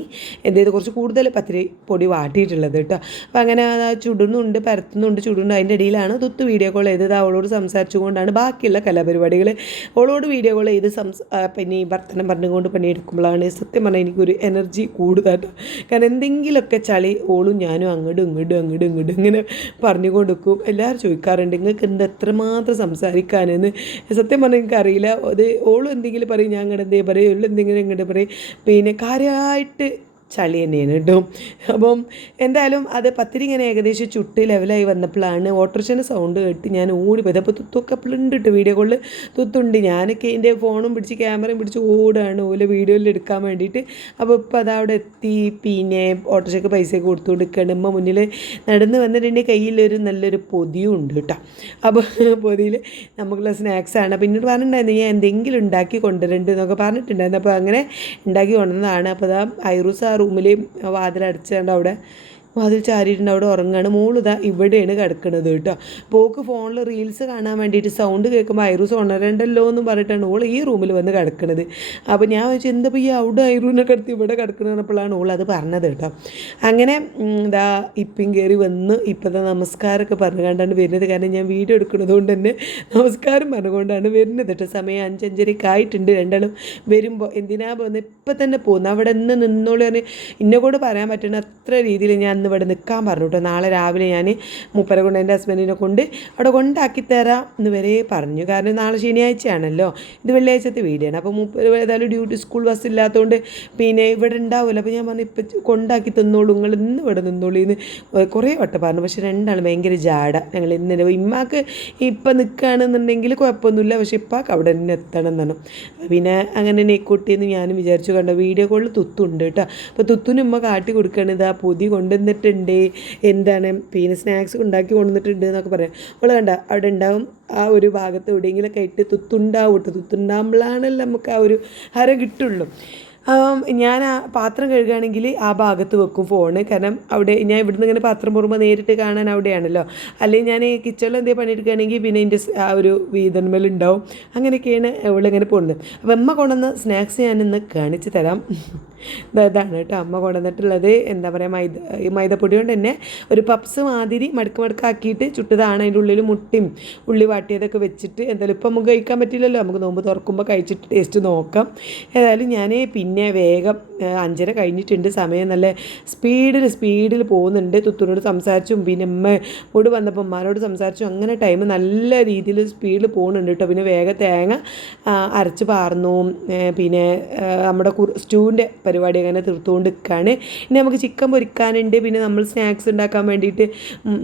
കുറച്ച് കൂടുതൽ പത്തിരി പൊടി വാട്ടിയിട്ടുള്ളത് കേട്ടോ. അപ്പോൾ അങ്ങനെ ചുടുന്നുണ്ട്, പരത്തുന്നുണ്ട്, ചുടുന്നുണ്ട്. അതിൻ്റെ ഇടയിലാണ് തുത്ത് വീഡിയോ കോൾ ചെയ്തത്. അവളോട് സംസാരിച്ചുകൊണ്ടാണ് ബാക്കിയുള്ള കലാപരിപാടികൾ. അവളോട് വീഡിയോ കോൾ ചെയ്ത് പിന്നെ ഈ ഭർത്തനം പറഞ്ഞുകൊണ്ട് പണിയെടുക്കുമ്പോഴാണ് സത്യം പറഞ്ഞാൽ എനിക്കൊരു എനർജി കൂടുതലാട്ടോ. കാരണം എന്തെങ്കിലുമൊക്കെ ചളി ഓളും ഞാനും അങ്ങോട്ടും ഇങ്ങനെ പറഞ്ഞുകൊണ്ട് നിൽക്കും. എല്ലാവരും ചോദിക്കാറുണ്ട് നിങ്ങൾക്ക് എത്രമാത്രം സംസാരിക്കാനെന്ന്. സത്യം പറഞ്ഞാൽ എനിക്കറിയില്ല. അത് ഓളും എന്തെങ്കിലും പറയും, ഞാൻ ഇങ്ങോട്ട് എന്തെങ്കിലും പറയും, ഓളും എന്തെങ്കിലും ഇങ്ങോട്ട് പറയും. പിന്നെ കാര്യമായിട്ട് ചളി തന്നെയാണ് കേട്ടോ. അപ്പം എന്തായാലും അത് പത്തിരി ഇങ്ങനെ ഏകദേശം ചുട്ട് ലെവലായി വന്നപ്പോഴാണ് ഓട്ടോറിക്ഷൻ്റെ സൗണ്ട് കേട്ട് ഞാൻ ഓടിപ്പോയത്. അപ്പോൾ തുത്തൊക്കെ അപ്പോഴുണ്ട് കേട്ടോ, വീഡിയോ കോളിൽ തുത്തുണ്ട്. ഞാനൊക്കെ എൻ്റെ ഫോണും പിടിച്ച് ക്യാമറയും പിടിച്ച് ഓടുകയാണ് ഓലെ വീഡിയോയിൽ എടുക്കാൻ വേണ്ടിയിട്ട്. അപ്പോൾ ഇപ്പോൾ അതവിടെ എത്തി. പിന്നെ ഓട്ടോറിക്ഷയ്ക്ക് പൈസയൊക്കെ കൊടുത്തു കൊടുക്കുകയാണ്. ഉമ്മ മുന്നിൽ നടന്ന് വന്നിട്ടുണ്ടെങ്കിൽ കയ്യിലൊരു നല്ലൊരു പൊതിയും ഉണ്ട് കേട്ടോ. അപ്പോൾ പൊതിയിൽ നമുക്കുള്ള സ്നാക്സാണ്. പിന്നീട് പറഞ്ഞിട്ടുണ്ടായിരുന്നു ഞാൻ എന്തെങ്കിലും ഉണ്ടാക്കി കൊണ്ടുവരണ്ട് എന്നൊക്കെ പറഞ്ഞിട്ടുണ്ടായിരുന്നു. അപ്പോൾ അങ്ങനെ ഉണ്ടാക്കി കൊണ്ടുവന്നതാണ്. അപ്പോൾ അതാ ഐറൂസ് റൂമിൽ വാതിലടച്ചുകൊണ്ട് അവിടെ വാതിൽ ചാരിയിട്ടുണ്ട്, അവിടെ ഉറങ്ങാണ്. മോളിതാ ഇവിടെയാണ് കിടക്കുന്നത് കേട്ടോ. പോക്ക് ഫോണിൽ റീൽസ് കാണാൻ വേണ്ടിയിട്ട് സൗണ്ട് കേൾക്കുമ്പോൾ ഐറൂസ് ഉണരണ്ടല്ലോ എന്ന് പറഞ്ഞിട്ടാണ് ഓൾ ഈ റൂമിൽ വന്ന് കിടക്കുന്നത്. അപ്പോൾ ഞാൻ വെച്ചാൽ എന്താ ഈ അവിടെ ഐറൂനെ കിടത്തി ഇവിടെ കിടക്കുന്നപ്പോഴാണ് ഓൾ അത് പറഞ്ഞത് കേട്ടോ. അങ്ങനെ ഇതാ ഇപ്പം കയറി വന്ന് ഇപ്പോഴത്തെ നമസ്കാരമൊക്കെ പറഞ്ഞുകൊണ്ടാണ് വരുന്നത്. കാരണം ഞാൻ വീഡിയോ എടുക്കുന്നത് കൊണ്ട് തന്നെ നമസ്കാരം പറഞ്ഞുകൊണ്ടാണ് വരുന്നത് കേട്ടോ. സമയം 5-5:30 ആയിട്ടുണ്ട്. രണ്ടാളും വരുമ്പോൾ എന്തിനാ പോകുന്നത്, ഇപ്പം തന്നെ പോകുന്നത്, അവിടെ നിന്ന് നിന്നോളൂ പറഞ്ഞ് ഇന്നെ കൂടെ പറയാൻ പറ്റുന്ന അത്ര രീതിയിൽ ഞാൻ ഇവിടെ നിൽക്കാൻ പറഞ്ഞു കേട്ടോ. നാളെ രാവിലെ ഞാൻ മൂപ്പരെ കൊണ്ട് എൻ്റെ ഹസ്ബൻഡിനെ കൊണ്ട് അവിടെ കൊണ്ടാക്കി തരാം എന്ന് വരെ പറഞ്ഞു. കാരണം നാളെ ശനിയാഴ്ചയാണല്ലോ, ഇത് വെള്ളിയാഴ്ചത്തെ വീഡിയോയാണ്. അപ്പോൾ മൂപ്പര് ഏതായാലും ഡ്യൂട്ടി സ്കൂൾ ബസ് ഇല്ലാത്തതുകൊണ്ട് പിന്നെ ഇവിടെ ഉണ്ടാവില്ല. അപ്പോൾ ഞാൻ പറഞ്ഞു ഇപ്പം കൊണ്ടാക്കി തന്നോളൂ, നിങ്ങൾ ഇന്ന് ഇവിടെ നിന്നോളൂ എന്ന് കുറേ വട്ടം പറഞ്ഞു. പക്ഷേ രണ്ടാളും ഭയങ്കര ജാട. ഞങ്ങൾ ഇന്ന് ഇമ്മാക്ക് ഇപ്പം നിൽക്കുകയാണെന്നുണ്ടെങ്കിൽ കുഴപ്പമൊന്നുമില്ല, പക്ഷേ ഇപ്പാക്ക് അവിടെ തന്നെ എത്തണം എന്നാണ്. പിന്നെ അങ്ങനെ നെയ്ക്കൂട്ടിയെന്ന് ഞാനും വിചാരിച്ചു. കണ്ട വീഡിയോ കോളിൽ തുത്തുണ്ട് കേട്ടോ. അപ്പോൾ തുത്തുന് ഉമ്മ കാട്ടി കൊടുക്കുകയാണ് ഇതാ പൊതി കൊണ്ടുവന്നിട്ടുണ്ട്, എന്താണ് പിന്നെ സ്നാക്സ് ഉണ്ടാക്കി കൊണ്ടുവന്നിട്ടുണ്ട് എന്നൊക്കെ പറയാം. അവൾ കണ്ട അവിടെ ഉണ്ടാവും ആ ഒരു ഭാഗത്ത് എവിടെയെങ്കിലൊക്കെ ഇട്ട് തുത്തുണ്ടാവും കേട്ടോ. തുത്തുണ്ടാകുമ്പോഴാണല്ലോ നമുക്ക് ആ ഒരു ഹരം കിട്ടുള്ളൂ. ഞാൻ ആ പാത്രം കഴുകുകയാണെങ്കിൽ ആ ഭാഗത്ത് വെക്കും ഫോണ്. കാരണം അവിടെ ഞാൻ ഇവിടുന്ന് ഇങ്ങനെ പാത്രം പോറുമ്പോൾ നേരിട്ട് കാണാൻ അവിടെയാണല്ലോ. അല്ലെങ്കിൽ ഞാൻ കിച്ചണിൽ എന്തെങ്കിലും പണിയെടുക്കുകയാണെങ്കിൽ പിന്നെ എൻ്റെ ആ ഒരു വീതന്മേലുണ്ടാവും. അങ്ങനെയൊക്കെയാണ് ഇവളിങ്ങനെ പോകുന്നത്. അപ്പോൾ അമ്മ കൊണ്ടുവന്ന സ്നാക്സ് ഞാൻ ഇന്ന് കാണിച്ച് തരാം. ഇതാണ് കേട്ടോ അമ്മ കൊണ്ടുവന്നിട്ടുള്ളത്. എന്താ പറയുക, ഈ മൈദപ്പൊടി കൊണ്ട് തന്നെ ഒരു പപ്സ് മാതിരി മടക്കാക്കിയിട്ട് ചുട്ടതാണ്. അതിൻ്റെ ഉള്ളിൽ മുട്ടയും ഉള്ളി വാട്ടിയതൊക്കെ വെച്ചിട്ട് എന്തായാലും ഇപ്പം നമുക്ക് കഴിക്കാൻ പറ്റില്ലല്ലോ, നമുക്ക് നോമ്പ് തുറക്കുമ്പോൾ കഴിച്ചിട്ട് ടേസ്റ്റ് നോക്കാം. ഏതായാലും ഞാൻ പിന്നെ വേഗം 5:30 കഴിഞ്ഞിട്ടുണ്ട്. സമയം നല്ല സ്പീഡിൽ പോകുന്നുണ്ട്. തുത്തുനോട് സംസാരിച്ചും പിന്നെ അമ്മയോട് വന്നപ്പോൾ ഉമ്മാനോട് സംസാരിച്ചും അങ്ങനെ ടൈം നല്ല രീതിയിൽ സ്പീഡിൽ പോകുന്നുണ്ട് കേട്ടോ. പിന്നെ വേഗം തേങ്ങ അരച്ച് പാർന്നു. പിന്നെ നമ്മുടെ സ്റ്റൂവിൻ്റെ പരിപാടി അങ്ങനെ തീർത്തുകൊണ്ട് നിൽക്കുകയാണ്. ഇനി നമുക്ക് ചിക്കൻ പൊരിക്കാനുണ്ട്. പിന്നെ നമ്മൾ സ്നാക്സ് ഉണ്ടാക്കാൻ വേണ്ടിയിട്ട്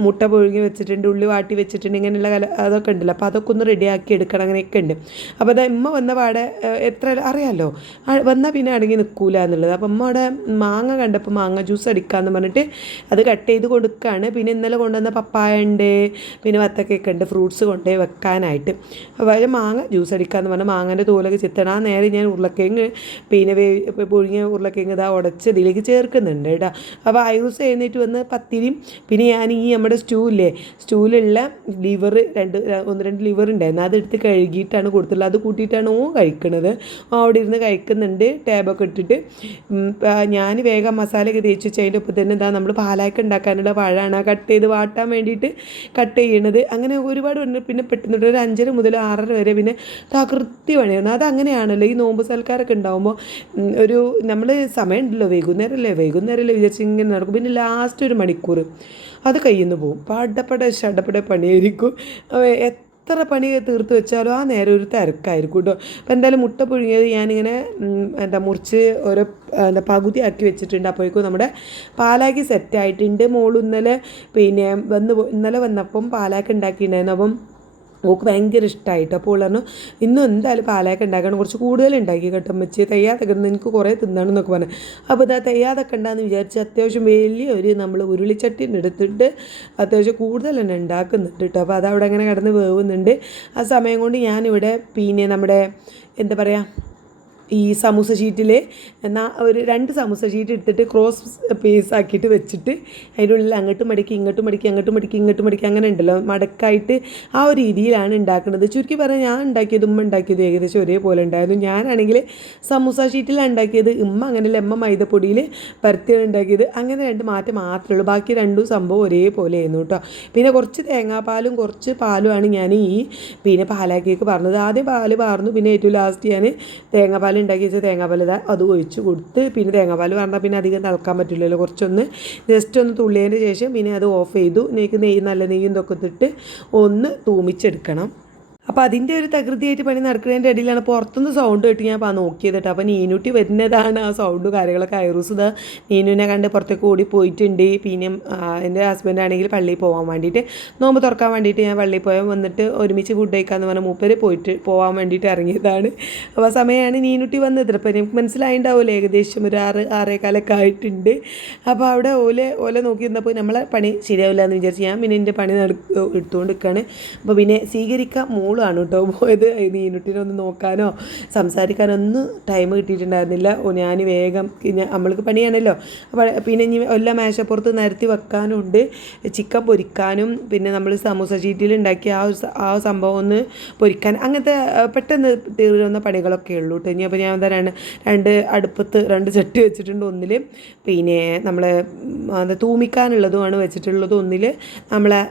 മുട്ട പുഴുങ്ങി വെച്ചിട്ടുണ്ട്, ഉള്ളി വാട്ടി വെച്ചിട്ടുണ്ട്, ഇങ്ങനെയുള്ള അതൊക്കെ ഉണ്ടല്ലോ. അപ്പോൾ അതൊക്കെ ഒന്ന് റെഡിയാക്കി എടുക്കണം. അങ്ങനെയൊക്കെ ഉണ്ട്. അപ്പോൾ അത് അമ്മ വന്ന പാടെ എത്ര അറിയാമല്ലോ, വന്നാൽ പിന്നെ അടങ്ങി നിൽക്കൂല എന്നുള്ളത്. അപ്പോൾ അമ്മ അവിടെ മാങ്ങ കണ്ടപ്പോൾ മാങ്ങ ജ്യൂസ് അടിക്കാമെന്ന് പറഞ്ഞിട്ട് അത് കട്ട് ചെയ്ത് കൊടുക്കുകയാണ്. പിന്നെ ഇന്നലെ കൊണ്ടുവന്ന പപ്പായ ഉണ്ട്, പിന്നെ വത്തക്കയൊക്കെ ഉണ്ട്, ഫ്രൂട്ട്സ് കൊണ്ടുപോയി വെക്കാനായിട്ട്. അപ്പോൾ മാങ്ങ ജ്യൂസ് അടിക്കാമെന്ന് പറഞ്ഞാൽ മാങ്ങേൻ്റെ തോലൊക്കെ ചെത്തണം. ആ നേരെ ഞാൻ ഉരുളക്കിഴങ്ങ് പിന്നെ പുഴുങ്ങിയ ഉരുളക്കിഴങ്ങ് ഇതാ ഉടച്ച് ഇതിലേക്ക് ചേർക്കുന്നുണ്ട് കേട്ടോ. അപ്പോൾ ഐറൂസ് എഴുന്നേറ്റ് വന്ന് പത്തിരിയും പിന്നെ ഞാൻ ഈ നമ്മുടെ സ്റ്റൂവിലുള്ള ലിവർ 1-2 ലിവർ ഉണ്ടായിരുന്നു, അതെടുത്ത് കഴുകിയിട്ടാണ് കൊടുത്തുള്ളത്. അത് കൂട്ടിയിട്ടാണ് കഴിക്കുന്നത്. അവിടെ ഇരുന്ന് കഴിക്കുന്നുണ്ട് ടാബൊക്കെ ഇട്ടിട്ട്. ഞാൻ വേഗം മസാലയൊക്കെ തേച്ച് വെച്ച് അതിൻ്റെ ഒപ്പം തന്നെ നമ്മൾ പാലായ്ക്ക ഉണ്ടാക്കാനുള്ള പഴമാണ് കട്ട് ചെയ്ത് വാട്ടാൻ വേണ്ടിയിട്ട് കട്ട് ചെയ്യണത്. അങ്ങനെ ഒരുപാട് പിന്നെ പെട്ടെന്ന് ഒരു 5:30 മുതൽ 6:30 വരെ പിന്നെ കൃത്യ പണിയാണ്. അതങ്ങനെയാണല്ലോ ഈ നോമ്പ് സൽക്കാരമൊക്കെ ഉണ്ടാകുമ്പോൾ ഒരു നമ്മൾ സമയം ഉണ്ടല്ലോ, വൈകുന്നേരമല്ലേ വിചാരിച്ച് ഇങ്ങനെ നടക്കും. പിന്നെ ലാസ്റ്റ് 1 മണിക്കൂർ അത് കയ്യിൽ നിന്ന് പോകും. ഷടപ്പടെ പണിയായിരിക്കും. എത്ര പണി തീർത്ത് വെച്ചാലും ആ നേരം ഒരു തിരക്കായിരിക്കും കേട്ടോ. അപ്പോൾ എന്തായാലും മുട്ട പുഴുങ്ങിയത് ഞാനിങ്ങനെ മുറിച്ച് ഓരോ പകുതി ആക്കി വെച്ചിട്ടുണ്ട്. അപ്പോഴേക്കും നമ്മുടെ പാലാക്കി സെറ്റായിട്ടുണ്ട്. ഇന്നലെ പിന്നെ ഇന്നലെ വന്നപ്പം പാലാക്കി ഉണ്ടാക്കിയിട്ടുണ്ടായിരുന്നു. അപ്പം ഓക്ക് ഭയങ്കര ഇഷ്ടമായിട്ട്. അപ്പോൾ പറഞ്ഞു ഇന്നും എന്തായാലും പാലായൊക്കെ ഉണ്ടാക്കണം, കുറച്ച് കൂടുതൽ ഉണ്ടാക്കി കേട്ടോ അമ്മച്ചി, തയ്യാതൊക്കെ എനിക്ക് കുറേ തിന്നണം എന്നൊക്കെ പറഞ്ഞു. അപ്പോൾ ഇതാ തയ്യാതൊക്കെ ഉണ്ടാകുന്ന വിചാരിച്ച് അത്യാവശ്യം വലിയൊരു നമ്മൾ ഉരുളിച്ചട്ടി എടുത്തിട്ട് അത്യാവശ്യം കൂടുതൽ തന്നെ ഉണ്ടാക്കുന്നുണ്ട് കേട്ടോ. അപ്പോൾ അതവിടെ അങ്ങനെ കിടന്ന് വേവുന്നുണ്ട്. ആ സമയം കൊണ്ട് ഞാനിവിടെ പിന്നെ നമ്മുടെ എന്താ പറയുക, ഈ സമൂസ ഷീറ്റിൽ ഒരു 2 സമൂസ ഷീറ്റ് എടുത്തിട്ട് ക്രോസ് പീസ് ആക്കിയിട്ട് വെച്ചിട്ട് അതിൻ്റെ ഉള്ളിൽ അങ്ങോട്ടും മടക്കി ഇങ്ങോട്ടും മടക്കി അങ്ങനെ ഉണ്ടല്ലോ മടക്കായിട്ട് ആ ഒരു രീതിയിലാണ് ഉണ്ടാക്കുന്നത്. ചുരുക്കി പറഞ്ഞാൽ ഞാൻ ഉണ്ടാക്കിയതും ഉമ്മ ഉണ്ടാക്കിയതും ഏകദേശം ഒരേപോലെ ഉണ്ടായിരുന്നു. ഞാനാണെങ്കിൽ സമൂസ ഷീറ്റിലാണ് ഉണ്ടാക്കിയത്, ഉമ്മ അങ്ങനെയല്ല, ഉമ്മ മൈദപ്പൊടിയിൽ പരത്തിയാണ് ഉണ്ടാക്കിയത്. അങ്ങനെ 2 മാറ്റം മാത്രമേ ഉള്ളൂ, ബാക്കി 2 സംഭവം ഒരേപോലെ ആയിരുന്നു കേട്ടോ. പിന്നെ കുറച്ച് തേങ്ങാപ്പാലും കുറച്ച് പാലുമാണ് ഞാൻ ഈ പിന്നെ പാലാക്കിയൊക്കെ പറഞ്ഞത്. ആദ്യം പാല് പാർന്നു, പിന്നെ ഏറ്റവും ലാസ്റ്റ് ഞാൻ തേങ്ങാപ്പാൽ ഉണ്ടാക്കി വെച്ച തേങ്ങാപ്പാൽ അത് ഒഴിച്ച് കൊടുത്ത്. പിന്നെ തേങ്ങാപ്പാൽ പറഞ്ഞാൽ പിന്നെ അധികം തിളക്കാൻ പറ്റില്ലല്ലോ, കുറച്ചൊന്ന് ജസ്റ്റ് ഒന്ന് തുള്ളിയതിൻ്റെ ശേഷം പിന്നെ അത് ഓഫ് ചെയ്തു. നല്ല നെയ്യും ഇതൊക്കെ ഇട്ടിട്ട് ഒന്ന് തൂമിച്ചെടുക്കണം. അപ്പോൾ അതിൻ്റെ ഒരു തകൃതിയായിട്ട് പണി നടക്കുന്നതിൻ്റെ ഇടയിലാണ് പുറത്തുനിന്ന് സൗണ്ട് കേട്ട് ഞാൻ നോക്കിയത് കേട്ടോ. അപ്പോൾ നീനുട്ടി വരുന്നതാണ് ആ സൗണ്ടും കാര്യങ്ങളൊക്കെ. ഐറൂസ് ഇതാ നീനുവിനെ കണ്ട് പുറത്തേക്ക് ഓടി പോയിട്ടുണ്ട്. പിന്നെ എൻ്റെ ഹസ്ബൻഡാണെങ്കിൽ പള്ളിയിൽ പോകാൻ വേണ്ടിയിട്ട്, നോമ്പ് തുറക്കാൻ വേണ്ടിയിട്ട് ഞാൻ പള്ളിയിൽ പോയാൽ വന്നിട്ട് ഒരുമിച്ച് ഫുഡ് കഴിക്കാമെന്ന് പറഞ്ഞാൽ മൂപ്പര് പോകാൻ വേണ്ടിയിട്ട് ഇറങ്ങിയതാണ്. അപ്പോൾ ആ സമയമാണ് നീനുട്ടി വന്നത്. അപ്പോൾ എനിക്ക് മനസ്സിലായിണ്ടാവില്ല, ഏകദേശം ഒരു 6-6:15 ആയിട്ടുണ്ട്. അപ്പോൾ അവിടെ ഓല നോക്കി നിന്നപ്പോൾ നമ്മളെ പണി ശരിയാവില്ല എന്ന് വിചാരിച്ച് ഞാൻ പിന്നെ എൻ്റെ പണി എടുത്തുകൊണ്ട് നിൽക്കുകയാണ്. അപ്പോൾ പിന്നെ സ്വീകരിക്കാൻ ആണ് കേട്ടോ പോയത്. നീനുട്ടിനൊന്ന് നോക്കാനോ സംസാരിക്കാനോ ഒന്നും ടൈം കിട്ടിയിട്ടുണ്ടായിരുന്നില്ല. ഞാൻ വേഗം നമ്മൾക്ക് പണിയാണല്ലോ. അപ്പോൾ പിന്നെ ഇനി എല്ലാം മേശപ്പുറത്ത് നിരത്തി വെക്കാനും ഉണ്ട്, ചിക്കൻ പൊരിക്കാനും പിന്നെ നമ്മൾ സമൂസ ഷീറ്റിൽ ഉണ്ടാക്കിയ ആ സംഭവം ഒന്ന് പൊരിക്കാൻ, അങ്ങനത്തെ പെട്ടെന്ന് തീരുന്ന പണികളൊക്കെ ഉള്ളൂ കേട്ടോ. ഇനി അപ്പോൾ ഞാൻ എന്താണ് 2 അടുപ്പത്ത് 2 ചട്ടി വെച്ചിട്ടുണ്ട്. ഒന്നിൽ പിന്നെ നമ്മൾ തൂമിക്കാനുള്ളതുമാണ് വെച്ചിട്ടുള്ളത്, ഒന്നിൽ നമ്മളെ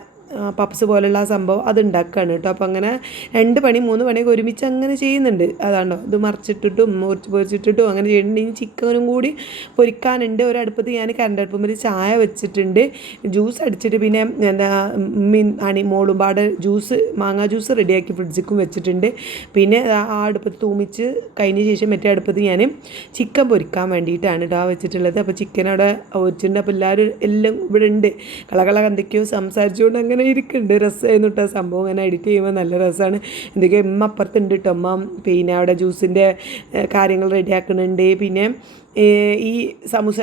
പപ്സ് പോലുള്ള സംഭവം അത് ഉണ്ടാക്കുകയാണ് കേട്ടോ. അപ്പോൾ അങ്ങനെ 2 പണി 3 പണിയൊക്കെ ഒരുമിച്ച് അങ്ങനെ ചെയ്യുന്നുണ്ട്. അതാണോ ഇത് മറിച്ചിട്ടിട്ടും പൊരിച്ചിട്ടിട്ടും അങ്ങനെ ചെയ്യുന്നുണ്ട്. ഇനി ചിക്കനും കൂടി പൊരിക്കാനുണ്ട്. ഒരടുപ്പത്ത് ഞാൻ കറണ്ട് അടുപ്പുമ്പോൾ ചായ വെച്ചിട്ടുണ്ട്, ജ്യൂസ് അടിച്ചിട്ട് പിന്നെ മോളും പാടെ മാങ്ങ ജ്യൂസ് റെഡിയാക്കി ഫ്രിഡ്ജിക്കും വെച്ചിട്ടുണ്ട്. പിന്നെ ആ അടുപ്പത്ത് തൂമിച്ച് കഴിഞ്ഞ ശേഷം മറ്റേ അടുപ്പത്ത് ഞാൻ ചിക്കൻ പൊരിക്കാൻ വേണ്ടിയിട്ടാണ് കേട്ടോ വെച്ചിട്ടുള്ളത്. അപ്പോൾ ചിക്കൻ അവിടെ വെച്ചിട്ടുണ്ട്. അപ്പോൾ എല്ലാം ഇവിടെ ഉണ്ട്, കളകള എന്തൊക്കെയോ സംസാരിച്ചുകൊണ്ട് അങ്ങനെ ഇരിക്കുന്നുണ്ട്. രസമായിരുന്നു കേട്ടോ സംഭവം. അങ്ങനെ എഡിറ്റ് ചെയ്യുമ്പോൾ നല്ല രസമാണ്. എന്തൊക്കെയോ അപ്പുറത്തുണ്ട് കേട്ടോ. പിന്നെ അവിടെ ജ്യൂസിൻ്റെ കാര്യങ്ങൾ റെഡിയാക്കുന്നുണ്ട്. പിന്നെ ഈ സമൂസ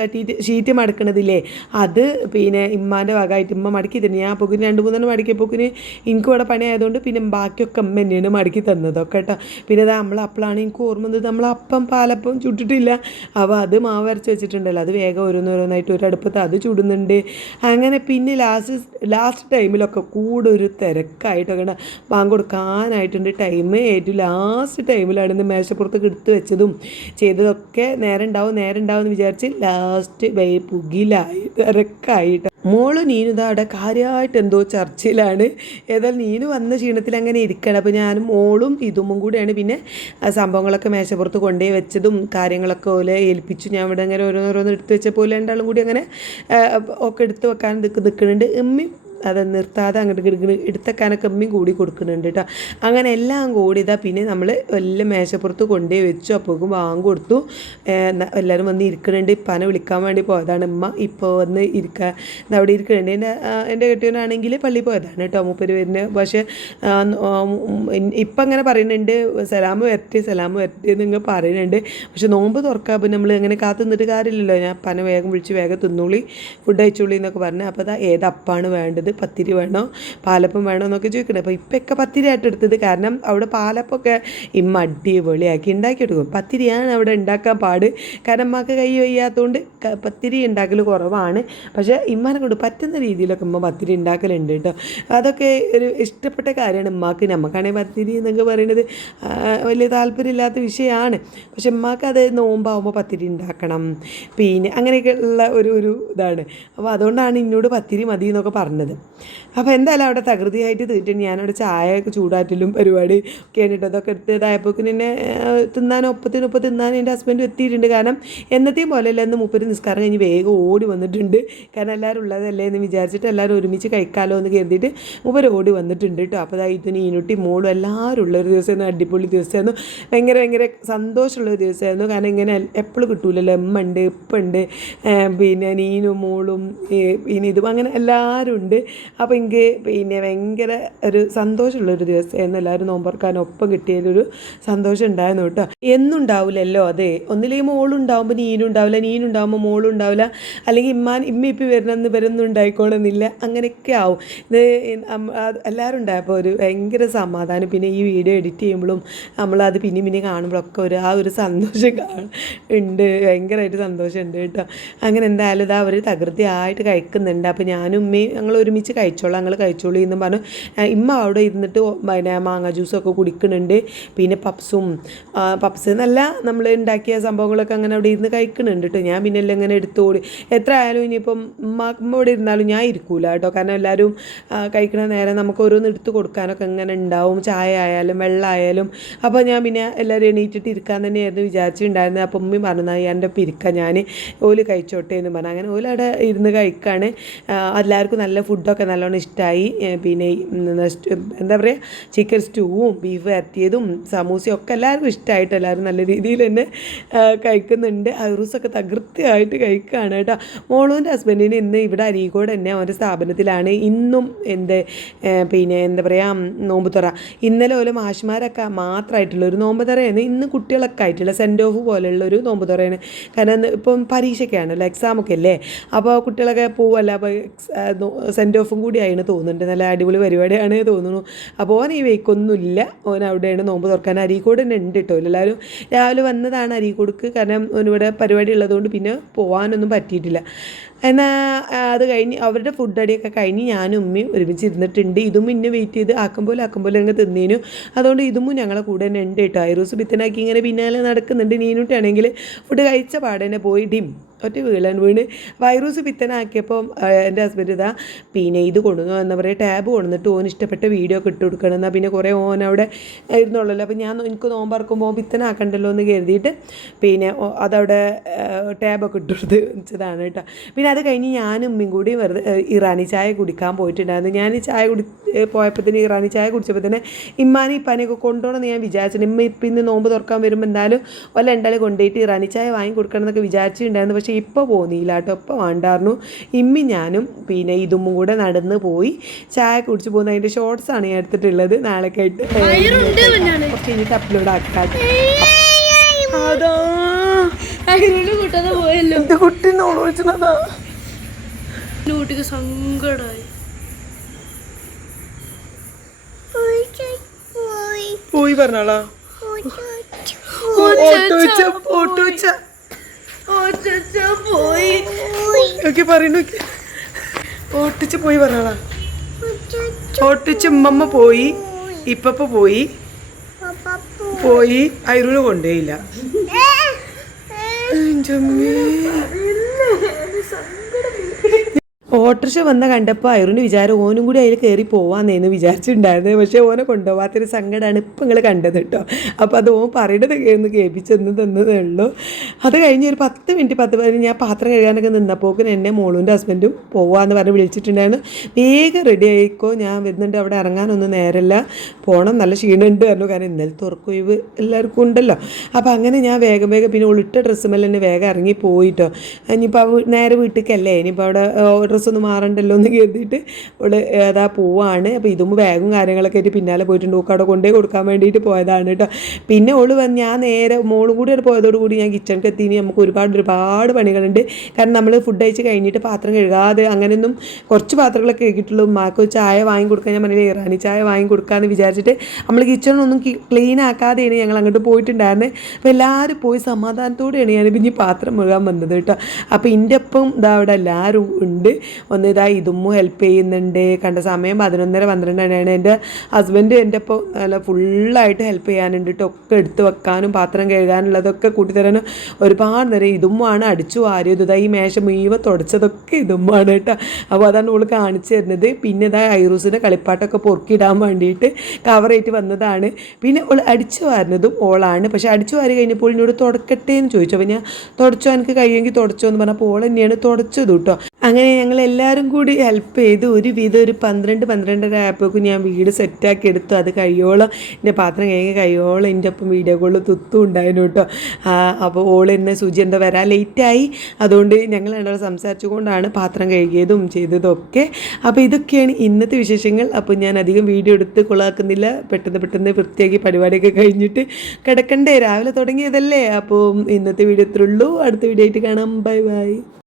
ഷീറ്റ് മടക്കണതില്ലേ അത് പിന്നെ ഇമ്മാൻ്റെ ഭാഗമായിട്ട് ഇമ്മ മടക്കി തരുന്നു. ഞാൻ അപ്പോൾ 2-3 മടക്കിയപ്പോക്കിന് എനിക്ക് ഇവിടെ പണി ആയതുകൊണ്ട് പിന്നെ ബാക്കിയൊക്കെ അമ്മ തന്നെയാണ് മടക്കി തന്നതൊക്കെ കേട്ടോ. പിന്നെ അത് അപ്പോഴാണ് എനിക്ക് ഓർമ്മ വന്നത് നമ്മൾ അപ്പം പാലപ്പം ചുട്ടിട്ടില്ല. അപ്പോൾ അത് മാവ് അരച്ച് വെച്ചിട്ടുണ്ടല്ലോ, അത് വേഗം ഓരോന്നോരോന്നായിട്ട് ഒരു അടുപ്പത്ത് അത് ചുടുന്നുണ്ട്. അങ്ങനെ പിന്നെ ലാസ്റ്റ് ടൈമിലൊക്കെ കൂടെ ഒരു തിരക്കായിട്ടൊക്കെ ബാങ്ക് കൊടുക്കാനായിട്ടുണ്ട്. ടൈം ഏറ്റവും ലാസ്റ്റ് ടൈമിലാണ് ഇന്ന് മേശപ്പുറത്തൊക്കെ എടുത്ത് വെച്ചതും ചെയ്തതൊക്കെ നേരം ഉണ്ടാവും എന്ന് വിചാരിച്ച് ലാസ്റ്റ് പുകിലായി തിരക്കായിട്ട്. മോള് നീനുതാ അവിടെ കാര്യമായിട്ട് എന്തോ ചർച്ചയിലാണ്. ഏതായാലും നീനു വന്ന ക്ഷീണത്തിൽ അങ്ങനെ ഇരിക്കണം. അപ്പോൾ ഞാനും മോളും ഇതും കൂടെയാണ് പിന്നെ സംഭവങ്ങളൊക്കെ മേശപ്പുറത്ത് കൊണ്ടുപോയി വെച്ചതും കാര്യങ്ങളൊക്കെ പോലെ ഏൽപ്പിച്ചു. ഞാൻ ഇവിടെ അങ്ങനെ ഓരോന്നോരോന്ന് എടുത്ത് വെച്ച പോലെ രണ്ടാളും കൂടി അങ്ങനെ ഒക്കെ എടുത്ത് വെക്കാൻ നിൽക്കുന്നുണ്ട്. അത് നിർത്താതെ അങ്ങോട്ട് എടുത്തേക്കാനൊക്കെ അമ്മയും കൂടി കൊടുക്കുന്നുണ്ട് കേട്ടോ. അങ്ങനെ എല്ലാം കൂടി ഇതാ പിന്നെ നമ്മൾ എല്ലാം മേശപ്പുറത്ത് കൊണ്ടുപോയി വെച്ചു. അപ്പോഴേക്കും വാങ്ങി കൊടുത്തു. എല്ലാവരും വന്ന് ഇരിക്കുന്നുണ്ട്. ഇപ്പാനെ വിളിക്കാൻ വേണ്ടി പോയതാണ് ഉമ്മ. ഇപ്പോൾ വന്ന് ഇരിക്കാൻ അവിടെ ഇരിക്കുന്നുണ്ട്. എൻ്റെ കെട്ടിയവനാണെങ്കിൽ പള്ളിയിൽ പോയതാണ് കേട്ടോ. മൂപ്പര് വരുന്നത്. പക്ഷേ ഇപ്പം അങ്ങനെ പറയുന്നുണ്ട് സലാം വരട്ടെ നിങ്ങൾ പറയുന്നുണ്ട്. പക്ഷെ നോമ്പ് തുറക്കാൻ അപ്പം നമ്മൾ അങ്ങനെ കാത്തു നിന്നിട്ട് കാര്യമില്ലല്ലോ. ഞാൻ പന വേഗം വിളിച്ച് വേഗം തിന്നോളി, ഫുഡ് അയച്ചോളി എന്നൊക്കെ പറഞ്ഞു. അപ്പോൾ അതാ ഏതപ്പാണ് വേണ്ടത്, പത്തിരി വേണോ പാലപ്പം വേണോ എന്നൊക്കെ ചോദിക്കണേ. അപ്പോൾ ഇപ്പൊക്കെ പത്തിരിയായിട്ട് എടുത്തത്. കാരണം അവിടെ പാലപ്പൊക്കെ ഇമ്മ അടിപൊളിയാക്കി ഉണ്ടാക്കിയെടുക്കും. പത്തിരിയാണ് അവിടെ ഉണ്ടാക്കാൻ പാട്. കാരണം അമ്മക്ക് കൈ വയ്യാത്തതുകൊണ്ട് പത്തിരി ഉണ്ടാക്കൽ കുറവാണ്. പക്ഷേ ഇമ്മാനെ കൊണ്ട് പറ്റുന്ന രീതിയിലൊക്കെ ഉമ്മ പത്തിരി ഉണ്ടാക്കലുണ്ട് കേട്ടോ. അതൊക്കെ ഒരു ഇഷ്ടപ്പെട്ട കാര്യമാണ് ഉമ്മാക്ക്. നമുക്കാണെങ്കിൽ പത്തിരി എന്നൊക്കെ പറയുന്നത് വലിയ താല്പര്യമില്ലാത്ത വിഷയമാണ്. പക്ഷെ ഉമ്മാക്ക് അത് നോമ്പാവുമ്പോൾ പത്തിരി ഉണ്ടാക്കണം, പിന്നെ അങ്ങനെയൊക്കെ ഉള്ള ഒരു ഇതാണ്. അപ്പോൾ അതുകൊണ്ടാണ് എന്നോട് പത്തിരി മതി എന്നൊക്കെ പറഞ്ഞത്. അപ്പോൾ എന്തായാലും അവിടെ തകൃതിയായിട്ട് തീറ്റിട്ട് ഞാനവിടെ ചായ ചൂടാറ്റലും പരിപാടി ഒക്കെ ആയിട്ട് അതൊക്കെ എടുത്തതായപ്പോഴേക്കും എന്നെ ഒപ്പത്തിനൊപ്പം തിന്നാൻ എൻ്റെ ഹസ്ബൻഡ് എത്തിയിട്ടുണ്ട്. കാരണം എന്നത്തെയും പോലെയല്ല, എന്ന് മുപ്പര് നിസ്കാരം കഴിഞ്ഞ് വേഗം ഓടി വന്നിട്ടുണ്ട്. കാരണം എല്ലാവരും ഉള്ളതല്ലേ എന്ന് വിചാരിച്ചിട്ട് എല്ലാവരും ഒരുമിച്ച് കഴിക്കാമല്ലോ എന്ന് കരുതിയിട്ട് മുപ്പര് ഓടി വന്നിട്ടുണ്ട് കേട്ടോ. അപ്പോൾ അതായത് ഈനുട്ടി മോളും എല്ലാവരും ഉള്ളൊരു ദിവസമായിരുന്നു. അടിപൊളി ദിവസമായിരുന്നു. ഭയങ്കര സന്തോഷമുള്ളൊരു ദിവസമായിരുന്നു. കാരണം ഇങ്ങനെ എപ്പോഴും കിട്ടൂലല്ലോ. ഉണ്ട് ഇപ്പുണ്ട്, പിന്നെ നീനും മോളും പിന്നെ ഇതും അങ്ങനെ എല്ലാവരും ഉണ്ട്. അപ്പോൾ എനിക്ക് പിന്നെ ഭയങ്കര ഒരു സന്തോഷമുള്ളൊരു ദിവസമായിരുന്നു. എല്ലാവരും നോമ്പറക്കാനൊപ്പം കിട്ടിയതിലൊരു സന്തോഷം ഉണ്ടായിരുന്നു കേട്ടോ. എന്നും ഉണ്ടാവില്ലല്ലോ. അതെ, ഒന്നില്ലെങ്കിൽ മോളുണ്ടാവുമ്പോൾ നീനുണ്ടാവുമ്പോൾ മോളും ഉണ്ടാവില്ല, അല്ലെങ്കിൽ ഇമ്മ വരുന്നൊന്നും ഉണ്ടായിക്കോണമെന്നില്ല. അങ്ങനെയൊക്കെ ആവും. ഇത് എല്ലാവരും ഉണ്ടായപ്പോൾ ഒരു ഭയങ്കര സമാധാനം. പിന്നെ ഈ വീഡിയോ എഡിറ്റ് ചെയ്യുമ്പോഴും നമ്മളത് പിന്നെ കാണുമ്പോഴൊക്കെ ഒരു സന്തോഷം ഉണ്ട്. ഭയങ്കരമായിട്ട് സന്തോഷമുണ്ട് കേട്ടോ. അങ്ങനെ എന്തായാലും ഇതാ അവർ തകൃതിയായിട്ട് കഴിക്കുന്നുണ്ട്. അപ്പോൾ ഞാനും ഉമ്മയും ഞങ്ങൾ ഒരുമിച്ച് ഞങ്ങൾ കഴിച്ചോളൂ എന്ന് പറഞ്ഞു. ഇമ്മ അവിടെ ഇരുന്നിട്ട് പിന്നെ മാങ്ങ ജ്യൂസൊക്കെ കുടിക്കുന്നുണ്ട്. പിന്നെ പപ്സ് എന്നല്ല നമ്മൾ ഉണ്ടാക്കിയ സംഭവങ്ങളൊക്കെ അങ്ങനെ അവിടെ ഇരുന്ന് കഴിക്കുന്നുണ്ട് കേട്ടോ. ഞാൻ പിന്നെ എല്ലാം ഇങ്ങനെ എടുത്തോടി എത്ര ആയാലും ഇനിയിപ്പം ഉമ്മ ഇവിടെ ഇരുന്നാലും ഞാൻ ഇരിക്കൂല കേട്ടോ. കാരണം എല്ലാവരും കഴിക്കണ നേരം നമുക്ക് ഓരോന്ന് എടുത്ത് കൊടുക്കാനൊക്കെ ഇങ്ങനെ ഉണ്ടാവും, ചായ ആയാലും വെള്ളമായാലും. അപ്പോൾ ഞാൻ പിന്നെ എല്ലാവരും എണീറ്റിട്ട് ഇരിക്കാൻ തന്നെയായിരുന്നു വിചാരിച്ചിട്ടുണ്ടായിരുന്നത്. അപ്പം ഉമ്മയും പറഞ്ഞു എൻ്റെ ഒപ്പം ഇരിക്കാം, ഞാൻ ഓല് കഴിച്ചോട്ടെ എന്ന് പറഞ്ഞു. അങ്ങനെ ഓല് അവിടെ ഇരുന്ന് കഴിക്കുകയാണ്. എല്ലാവർക്കും നല്ല ഫുഡൊക്കെ നല്ലോണം ഇഷ്ടമായി. പിന്നെ എന്താ പറയുക, ചിക്കൻ സ്റ്റൂവും ബീഫ് വരട്ടിയതും സമൂസയും ഒക്കെ എല്ലാവർക്കും ഇഷ്ടമായിട്ട് എല്ലാവരും നല്ല രീതിയിൽ തന്നെ കഴിക്കുന്നുണ്ട്. ഐറൂസൊക്കെ തകൃത്യമായിട്ട് കഴിക്കുകയാണ് കേട്ടോ. മോളൂൻ്റെ ഹസ്ബൻഡിന് ഇന്ന് ഇവിടെ അരീക്കോട് തന്നെ അവൻ്റെ സ്ഥാപനത്തിലാണ് ഇന്നും പിന്നെ എന്താ പറയുക നോമ്പ് തുറ. ഇന്നലെ ഓരോ മാഷ്മാരൊക്കെ മാത്രമായിട്ടുള്ളൊരു നോമ്പ് തുറയാണ്. ഇന്ന് കുട്ടികളൊക്കെ ആയിട്ടുള്ള സെൻഡ് ഓഫ് പോലെയുള്ളൊരു നോമ്പ് തുറയാണ്. കാരണം ഇപ്പം പരീക്ഷയ്ക്കാണല്ലോ, എക്സാമൊക്കെ അല്ലേ. അപ്പോൾ കുട്ടികളൊക്കെ പോവല്ല. അപ്പോൾ സെൻഡ് ഓഫും കൂടി ആയിരുന്നു തോന്നുന്നുണ്ട്. നല്ല അടിപൊളി പരിപാടിയാണ് തോന്നുന്നു. അപ്പോൾ ഓൻ ഈ വെയ്ക്കൊന്നുമില്ല, ഓൻ അവിടെയാണ് നോമ്പ് തുറക്കാൻ. അരീക്കോട് തന്നെ ഉണ്ട് കേട്ടോ. എല്ലാവരും രാവിലെ വന്നതാണ് അരീക്കോടുക്ക്. കാരണം ഓനിവിടെ പരിപാടി ഉള്ളതുകൊണ്ട് പിന്നെ പോകാനൊന്നും പറ്റിയിട്ടില്ല. എന്നാൽ അത് കഴിഞ്ഞ് അവരുടെ ഫുഡ് അടിയൊക്കെ കഴിഞ്ഞ് ഞാനും ഉമ്മയും ഒരുമിച്ച് ഇരുന്നിട്ടുണ്ട്. ഇതും പിന്നെ വെയിറ്റ് ചെയ്ത് ആക്കും പോലെ അങ്ങ് തിന്നേനു. അതുകൊണ്ട് ഇതും ഞങ്ങളെ കൂടെ തന്നെ ഉണ്ട് കേട്ടോ. ഐറൂസ് പിത്തനാക്കി ഇങ്ങനെ പിന്നാലെ നടക്കുന്നുണ്ട്. നീനുട്ടാണെങ്കിൽ ഫുഡ് കഴിച്ച പാടെ തന്നെ പോയി ഒറ്റ വീണ് വൈറൂസ് പിത്തനാക്കിയപ്പോൾ എൻ്റെ ഹസ്ബൻഡ് ഇതാ പിന്നെ ഇത് കൊണ്ടുവന്നു, എന്താ പറയുക, ടാബ് കൊണ്ടുവന്നിട്ട് ഓൻ ഇഷ്ടപ്പെട്ട വീഡിയോ ഒക്കെ ഇട്ട് കൊടുക്കണം. എന്നാൽ പിന്നെ കുറേ ഓൻ അവിടെ ഇരുന്നുള്ളല്ലോ. അപ്പോൾ എനിക്ക് നോമ്പറക്കുമ്പോൾ പിത്തനാക്കണ്ടല്ലോ എന്ന് കരുതിയിട്ട് പിന്നെ അതവിടെ ടാബൊക്കെ ഇട്ട് കൊടുത്ത് വെച്ചതാണ് കേട്ടോ. പിന്നെ അത് കഴിഞ്ഞ് ഞാനും ഉമ്മയും കൂടി വെറുതെ ഇറാനി ചായ കുടിക്കാൻ പോയിട്ടുണ്ടായിരുന്നു. ഞാൻ ചായ പോയപ്പോൾ തന്നെ ഇറാനി ചായ കുടിച്ചപ്പോൾ തന്നെ ഇപ്പാനെയൊക്കെ കൊണ്ടുപോകണമെന്ന് ഞാൻ വിചാരിച്ചിട്ടുണ്ട്. ഇപ്പം ഇന്ന് നോമ്പ് തുറക്കാൻ വരുമ്പോൾ എന്തായാലും വല്ല രണ്ടാളെ കൊണ്ടുപോയിട്ട് ഇറാനി ചായ വാങ്ങി കൊടുക്കണം എന്നൊക്കെ വിചാരിച്ചിട്ടുണ്ടായിരുന്നു. പക്ഷേ ഇപ്പോൾ പോകുന്നില്ല കേട്ടോ. ഇപ്പോൾ വേണ്ടായിരുന്നു. ഇമ്മി ഞാനും പിന്നെ ഇതും കൂടെ നടന്ന് പോയി ചായ കുടിച്ച് പോകുന്ന അതിൻ്റെ ഷോർട്സാണ് ഞാൻ എടുത്തിട്ടുള്ളത്. നാളേക്ക് ആയിട്ട് കുറച്ച് കഴിഞ്ഞിട്ട് അപ്ലോഡ് ആക്കാം. അതാ കൂട്ടാതെ പോയല്ലോ. എന്റെ കുട്ടി നോളോച്ചതാ. കുട്ടിക്ക് സങ്കടായി. പോയി പറഞ്ഞാളാ പറയുന്നു. ഓട്ടിച്ച് പോയി പറഞ്ഞാളാ. ഓട്ടിച്ച് ഉമ്മമ്മ പോയി, ഇപ്പപ്പ പോയി പോയി ഐറൂന് കൊണ്ടുപോയില്ല. ഓട്ടോറിക്ഷ വന്ന കണ്ടപ്പോൾ ഐറൂന് വിചാരം ഓനും കൂടി അതിൽ കയറി പോവാന്നേന്ന് വിചാരിച്ചിട്ടുണ്ടായിരുന്നത്. പക്ഷേ ഓനെ കൊണ്ടുപോകാത്തൊരു സങ്കടമാണ് ഇപ്പം നിങ്ങൾ കണ്ടത് കേട്ടോ. അപ്പോൾ അത് ഓൻ പറയണത് ഒന്ന് കേൾപ്പിച്ചെന്ന് തന്നതേ ഉള്ളൂ. അത് കഴിഞ്ഞ് ഒരു 10 മിനിറ്റ് 10-15 ഞാൻ പാത്രം കഴുകാനൊക്കെ നിന്നപ്പോക്കും എന്നെ മോളുൻ്റെ ഹസ്ബൻഡും പോവാന്ന് പറഞ്ഞ് വിളിച്ചിട്ടുണ്ടായിരുന്നു. വേഗം റെഡി ആയിക്കോ, ഞാൻ വരുന്നുണ്ട്, അവിടെ ഇറങ്ങാനൊന്നും നേരമില്ല, പോകണം, നല്ല ക്ഷീണമുണ്ട് പറഞ്ഞു. കാരണം ഇന്നലെ തുറക്കൊഴിവ് എല്ലാവർക്കും ഉണ്ടല്ലോ. അപ്പോൾ അങ്ങനെ ഞാൻ വേഗം പിന്നെ ഉളിട്ട ഡ്രസ്സുമല്ല തന്നെ വേഗം ഇറങ്ങി പോയിട്ടോ. ഇനിയിപ്പോൾ നേരെ വീട്ടിലേക്കല്ലേ, ഇനിയിപ്പോൾ അവിടെ ഡ്രസ്സൊന്നും മാറണ്ടല്ലോ എന്ന് കരുതിയിട്ട് അവള് അതാ പോവാണ്. അപ്പോൾ ഇതും ബാഗും കാര്യങ്ങളൊക്കെ ആയിട്ട് പിന്നാലെ പോയിട്ടുണ്ട്. ഓൾക്ക് അവിടെ കൊണ്ടേ കൊടുക്കാൻ വേണ്ടിയിട്ട് പോയതാണ് കേട്ടോ. പിന്നെ ഓള് വന്ന് ഞാൻ നേരെ മോളും കൂടി അവിടെ പോയതോടുകൂടി ഞാൻ കിച്ചണിക്ക് എത്തി. നമുക്ക് ഒരുപാട് പണികളുണ്ട്. കാരണം നമ്മൾ ഫുഡ് കഴിച്ച് കഴിഞ്ഞിട്ട് പാത്രം കഴുകാതെ അങ്ങനെയൊന്നും കുറച്ച് പാത്രങ്ങളൊക്കെ കഴുകിയിട്ടുള്ളൂ. ഉമ്മാക്ക് ചായ വാങ്ങി കൊടുക്കാൻ ഞാൻ പറഞ്ഞില്ലേ, ഇറാനി ചായ വാങ്ങി കൊടുക്കാമെന്ന് വിചാരിച്ചിട്ട് നമ്മൾ കിച്ചണൊന്നും ക്ലീൻ ആക്കാതെയാണ് ഞങ്ങൾ അങ്ങോട്ട് പോയിട്ടുണ്ടായിരുന്നത്. അപ്പോൾ എല്ലാവരും പോയി സമാധാനത്തോടെയാണ് ഞാൻ പിന്നെ പാത്രം മുഴുകാൻ വന്നത് കേട്ടോ. അപ്പോൾ എൻ്റെ ഒപ്പം ഇതാ അവിടെ എല്ലാവരും ഉണ്ട്. ഒന്ന് ഇതാ ഇതുമ്മു ഹെൽപ്പ് ചെയ്യുന്നുണ്ട്. കണ്ട സമയം 11:30-12 എൻ്റെ ഹസ്ബൻഡ് എൻ്റെ ഒപ്പം നല്ല ഫുള്ളായിട്ട് ഹെൽപ്പ് ചെയ്യാനുണ്ട് കേട്ടോ. ഒക്കെ എടുത്ത് വെക്കാനും പാത്രം കഴുകാനുള്ളതൊക്കെ കൂട്ടിത്തരാനും ഒരുപാട് നേരം. ഇതുമ്മാണ് അടിച്ചു വാരിയത്. ഇതാ ഈ മേശ മുഴുവൻ തുടച്ചതൊക്കെ ഇതുമ്മാണ് കേട്ടോ. അപ്പോൾ അതാണ് ഓൾ കാണിച്ചു തരുന്നത്. പിന്നെ ഇതാ ഐറൂസിൻ്റെ കളിപ്പാട്ടൊക്കെ പൊറുക്കിയിടാൻ വേണ്ടിയിട്ട് കവറായിട്ട് വന്നതാണ്. പിന്നെ ഓൾ അടിച്ചു വാരുന്നതും ഓളാണ്. പക്ഷേ അടിച്ചു വാരി കഴിഞ്ഞപ്പോൾ എന്നോട് തുടക്കട്ടെ എന്ന് ചോദിച്ചു. അപ്പോൾ ഞാൻ തുടച്ചോ, എനിക്ക് കഴിയുമെങ്കിൽ തുടച്ചോ എന്ന് പറഞ്ഞപ്പോൾ ഓൾ തന്നെയാണ് തുടച്ചത് കേട്ടോ. അങ്ങനെ ഞങ്ങൾ എല്ലാവരും കൂടി ഹെൽപ്പ് ചെയ്ത് ഒരു 12-12:30 ആയപ്പോഴേക്കും ഞാൻ വീട് സെറ്റാക്കി എടുത്തു. അത് കഴിയോളം എൻ്റെ പാത്രം കഴിയോളം എൻ്റെ ഒപ്പം വീഡിയോ കോളിൽ തുത്തും ഉണ്ടായിരുന്നു കേട്ടോ. അപ്പോൾ ഓൾ എന്നെ സൂചി എന്താ വരാൻ ലേറ്റായി, അതുകൊണ്ട് ഞങ്ങൾ രണ്ടാളും സംസാരിച്ചുകൊണ്ടാണ് പാത്രം കഴുകിയതും ചെയ്തതൊക്കെ. അപ്പോൾ ഇതൊക്കെയാണ് ഇന്നത്തെ വിശേഷങ്ങൾ. അപ്പോൾ ഞാൻ അധികം വീഡിയോ എടുത്ത് കൊളാക്കുന്നില്ല. പെട്ടെന്ന് വൃത്തിയാക്കി പരിപാടിയൊക്കെ കഴിഞ്ഞിട്ട് കിടക്കണ്ടേ, രാവിലെ തുടങ്ങിയതല്ലേ. അപ്പോൾ ഇന്നത്തെ വീഡിയോ ഇത്രയുള്ളൂ. അടുത്ത വീഡിയോ ആയിട്ട് കാണാം. ബൈ.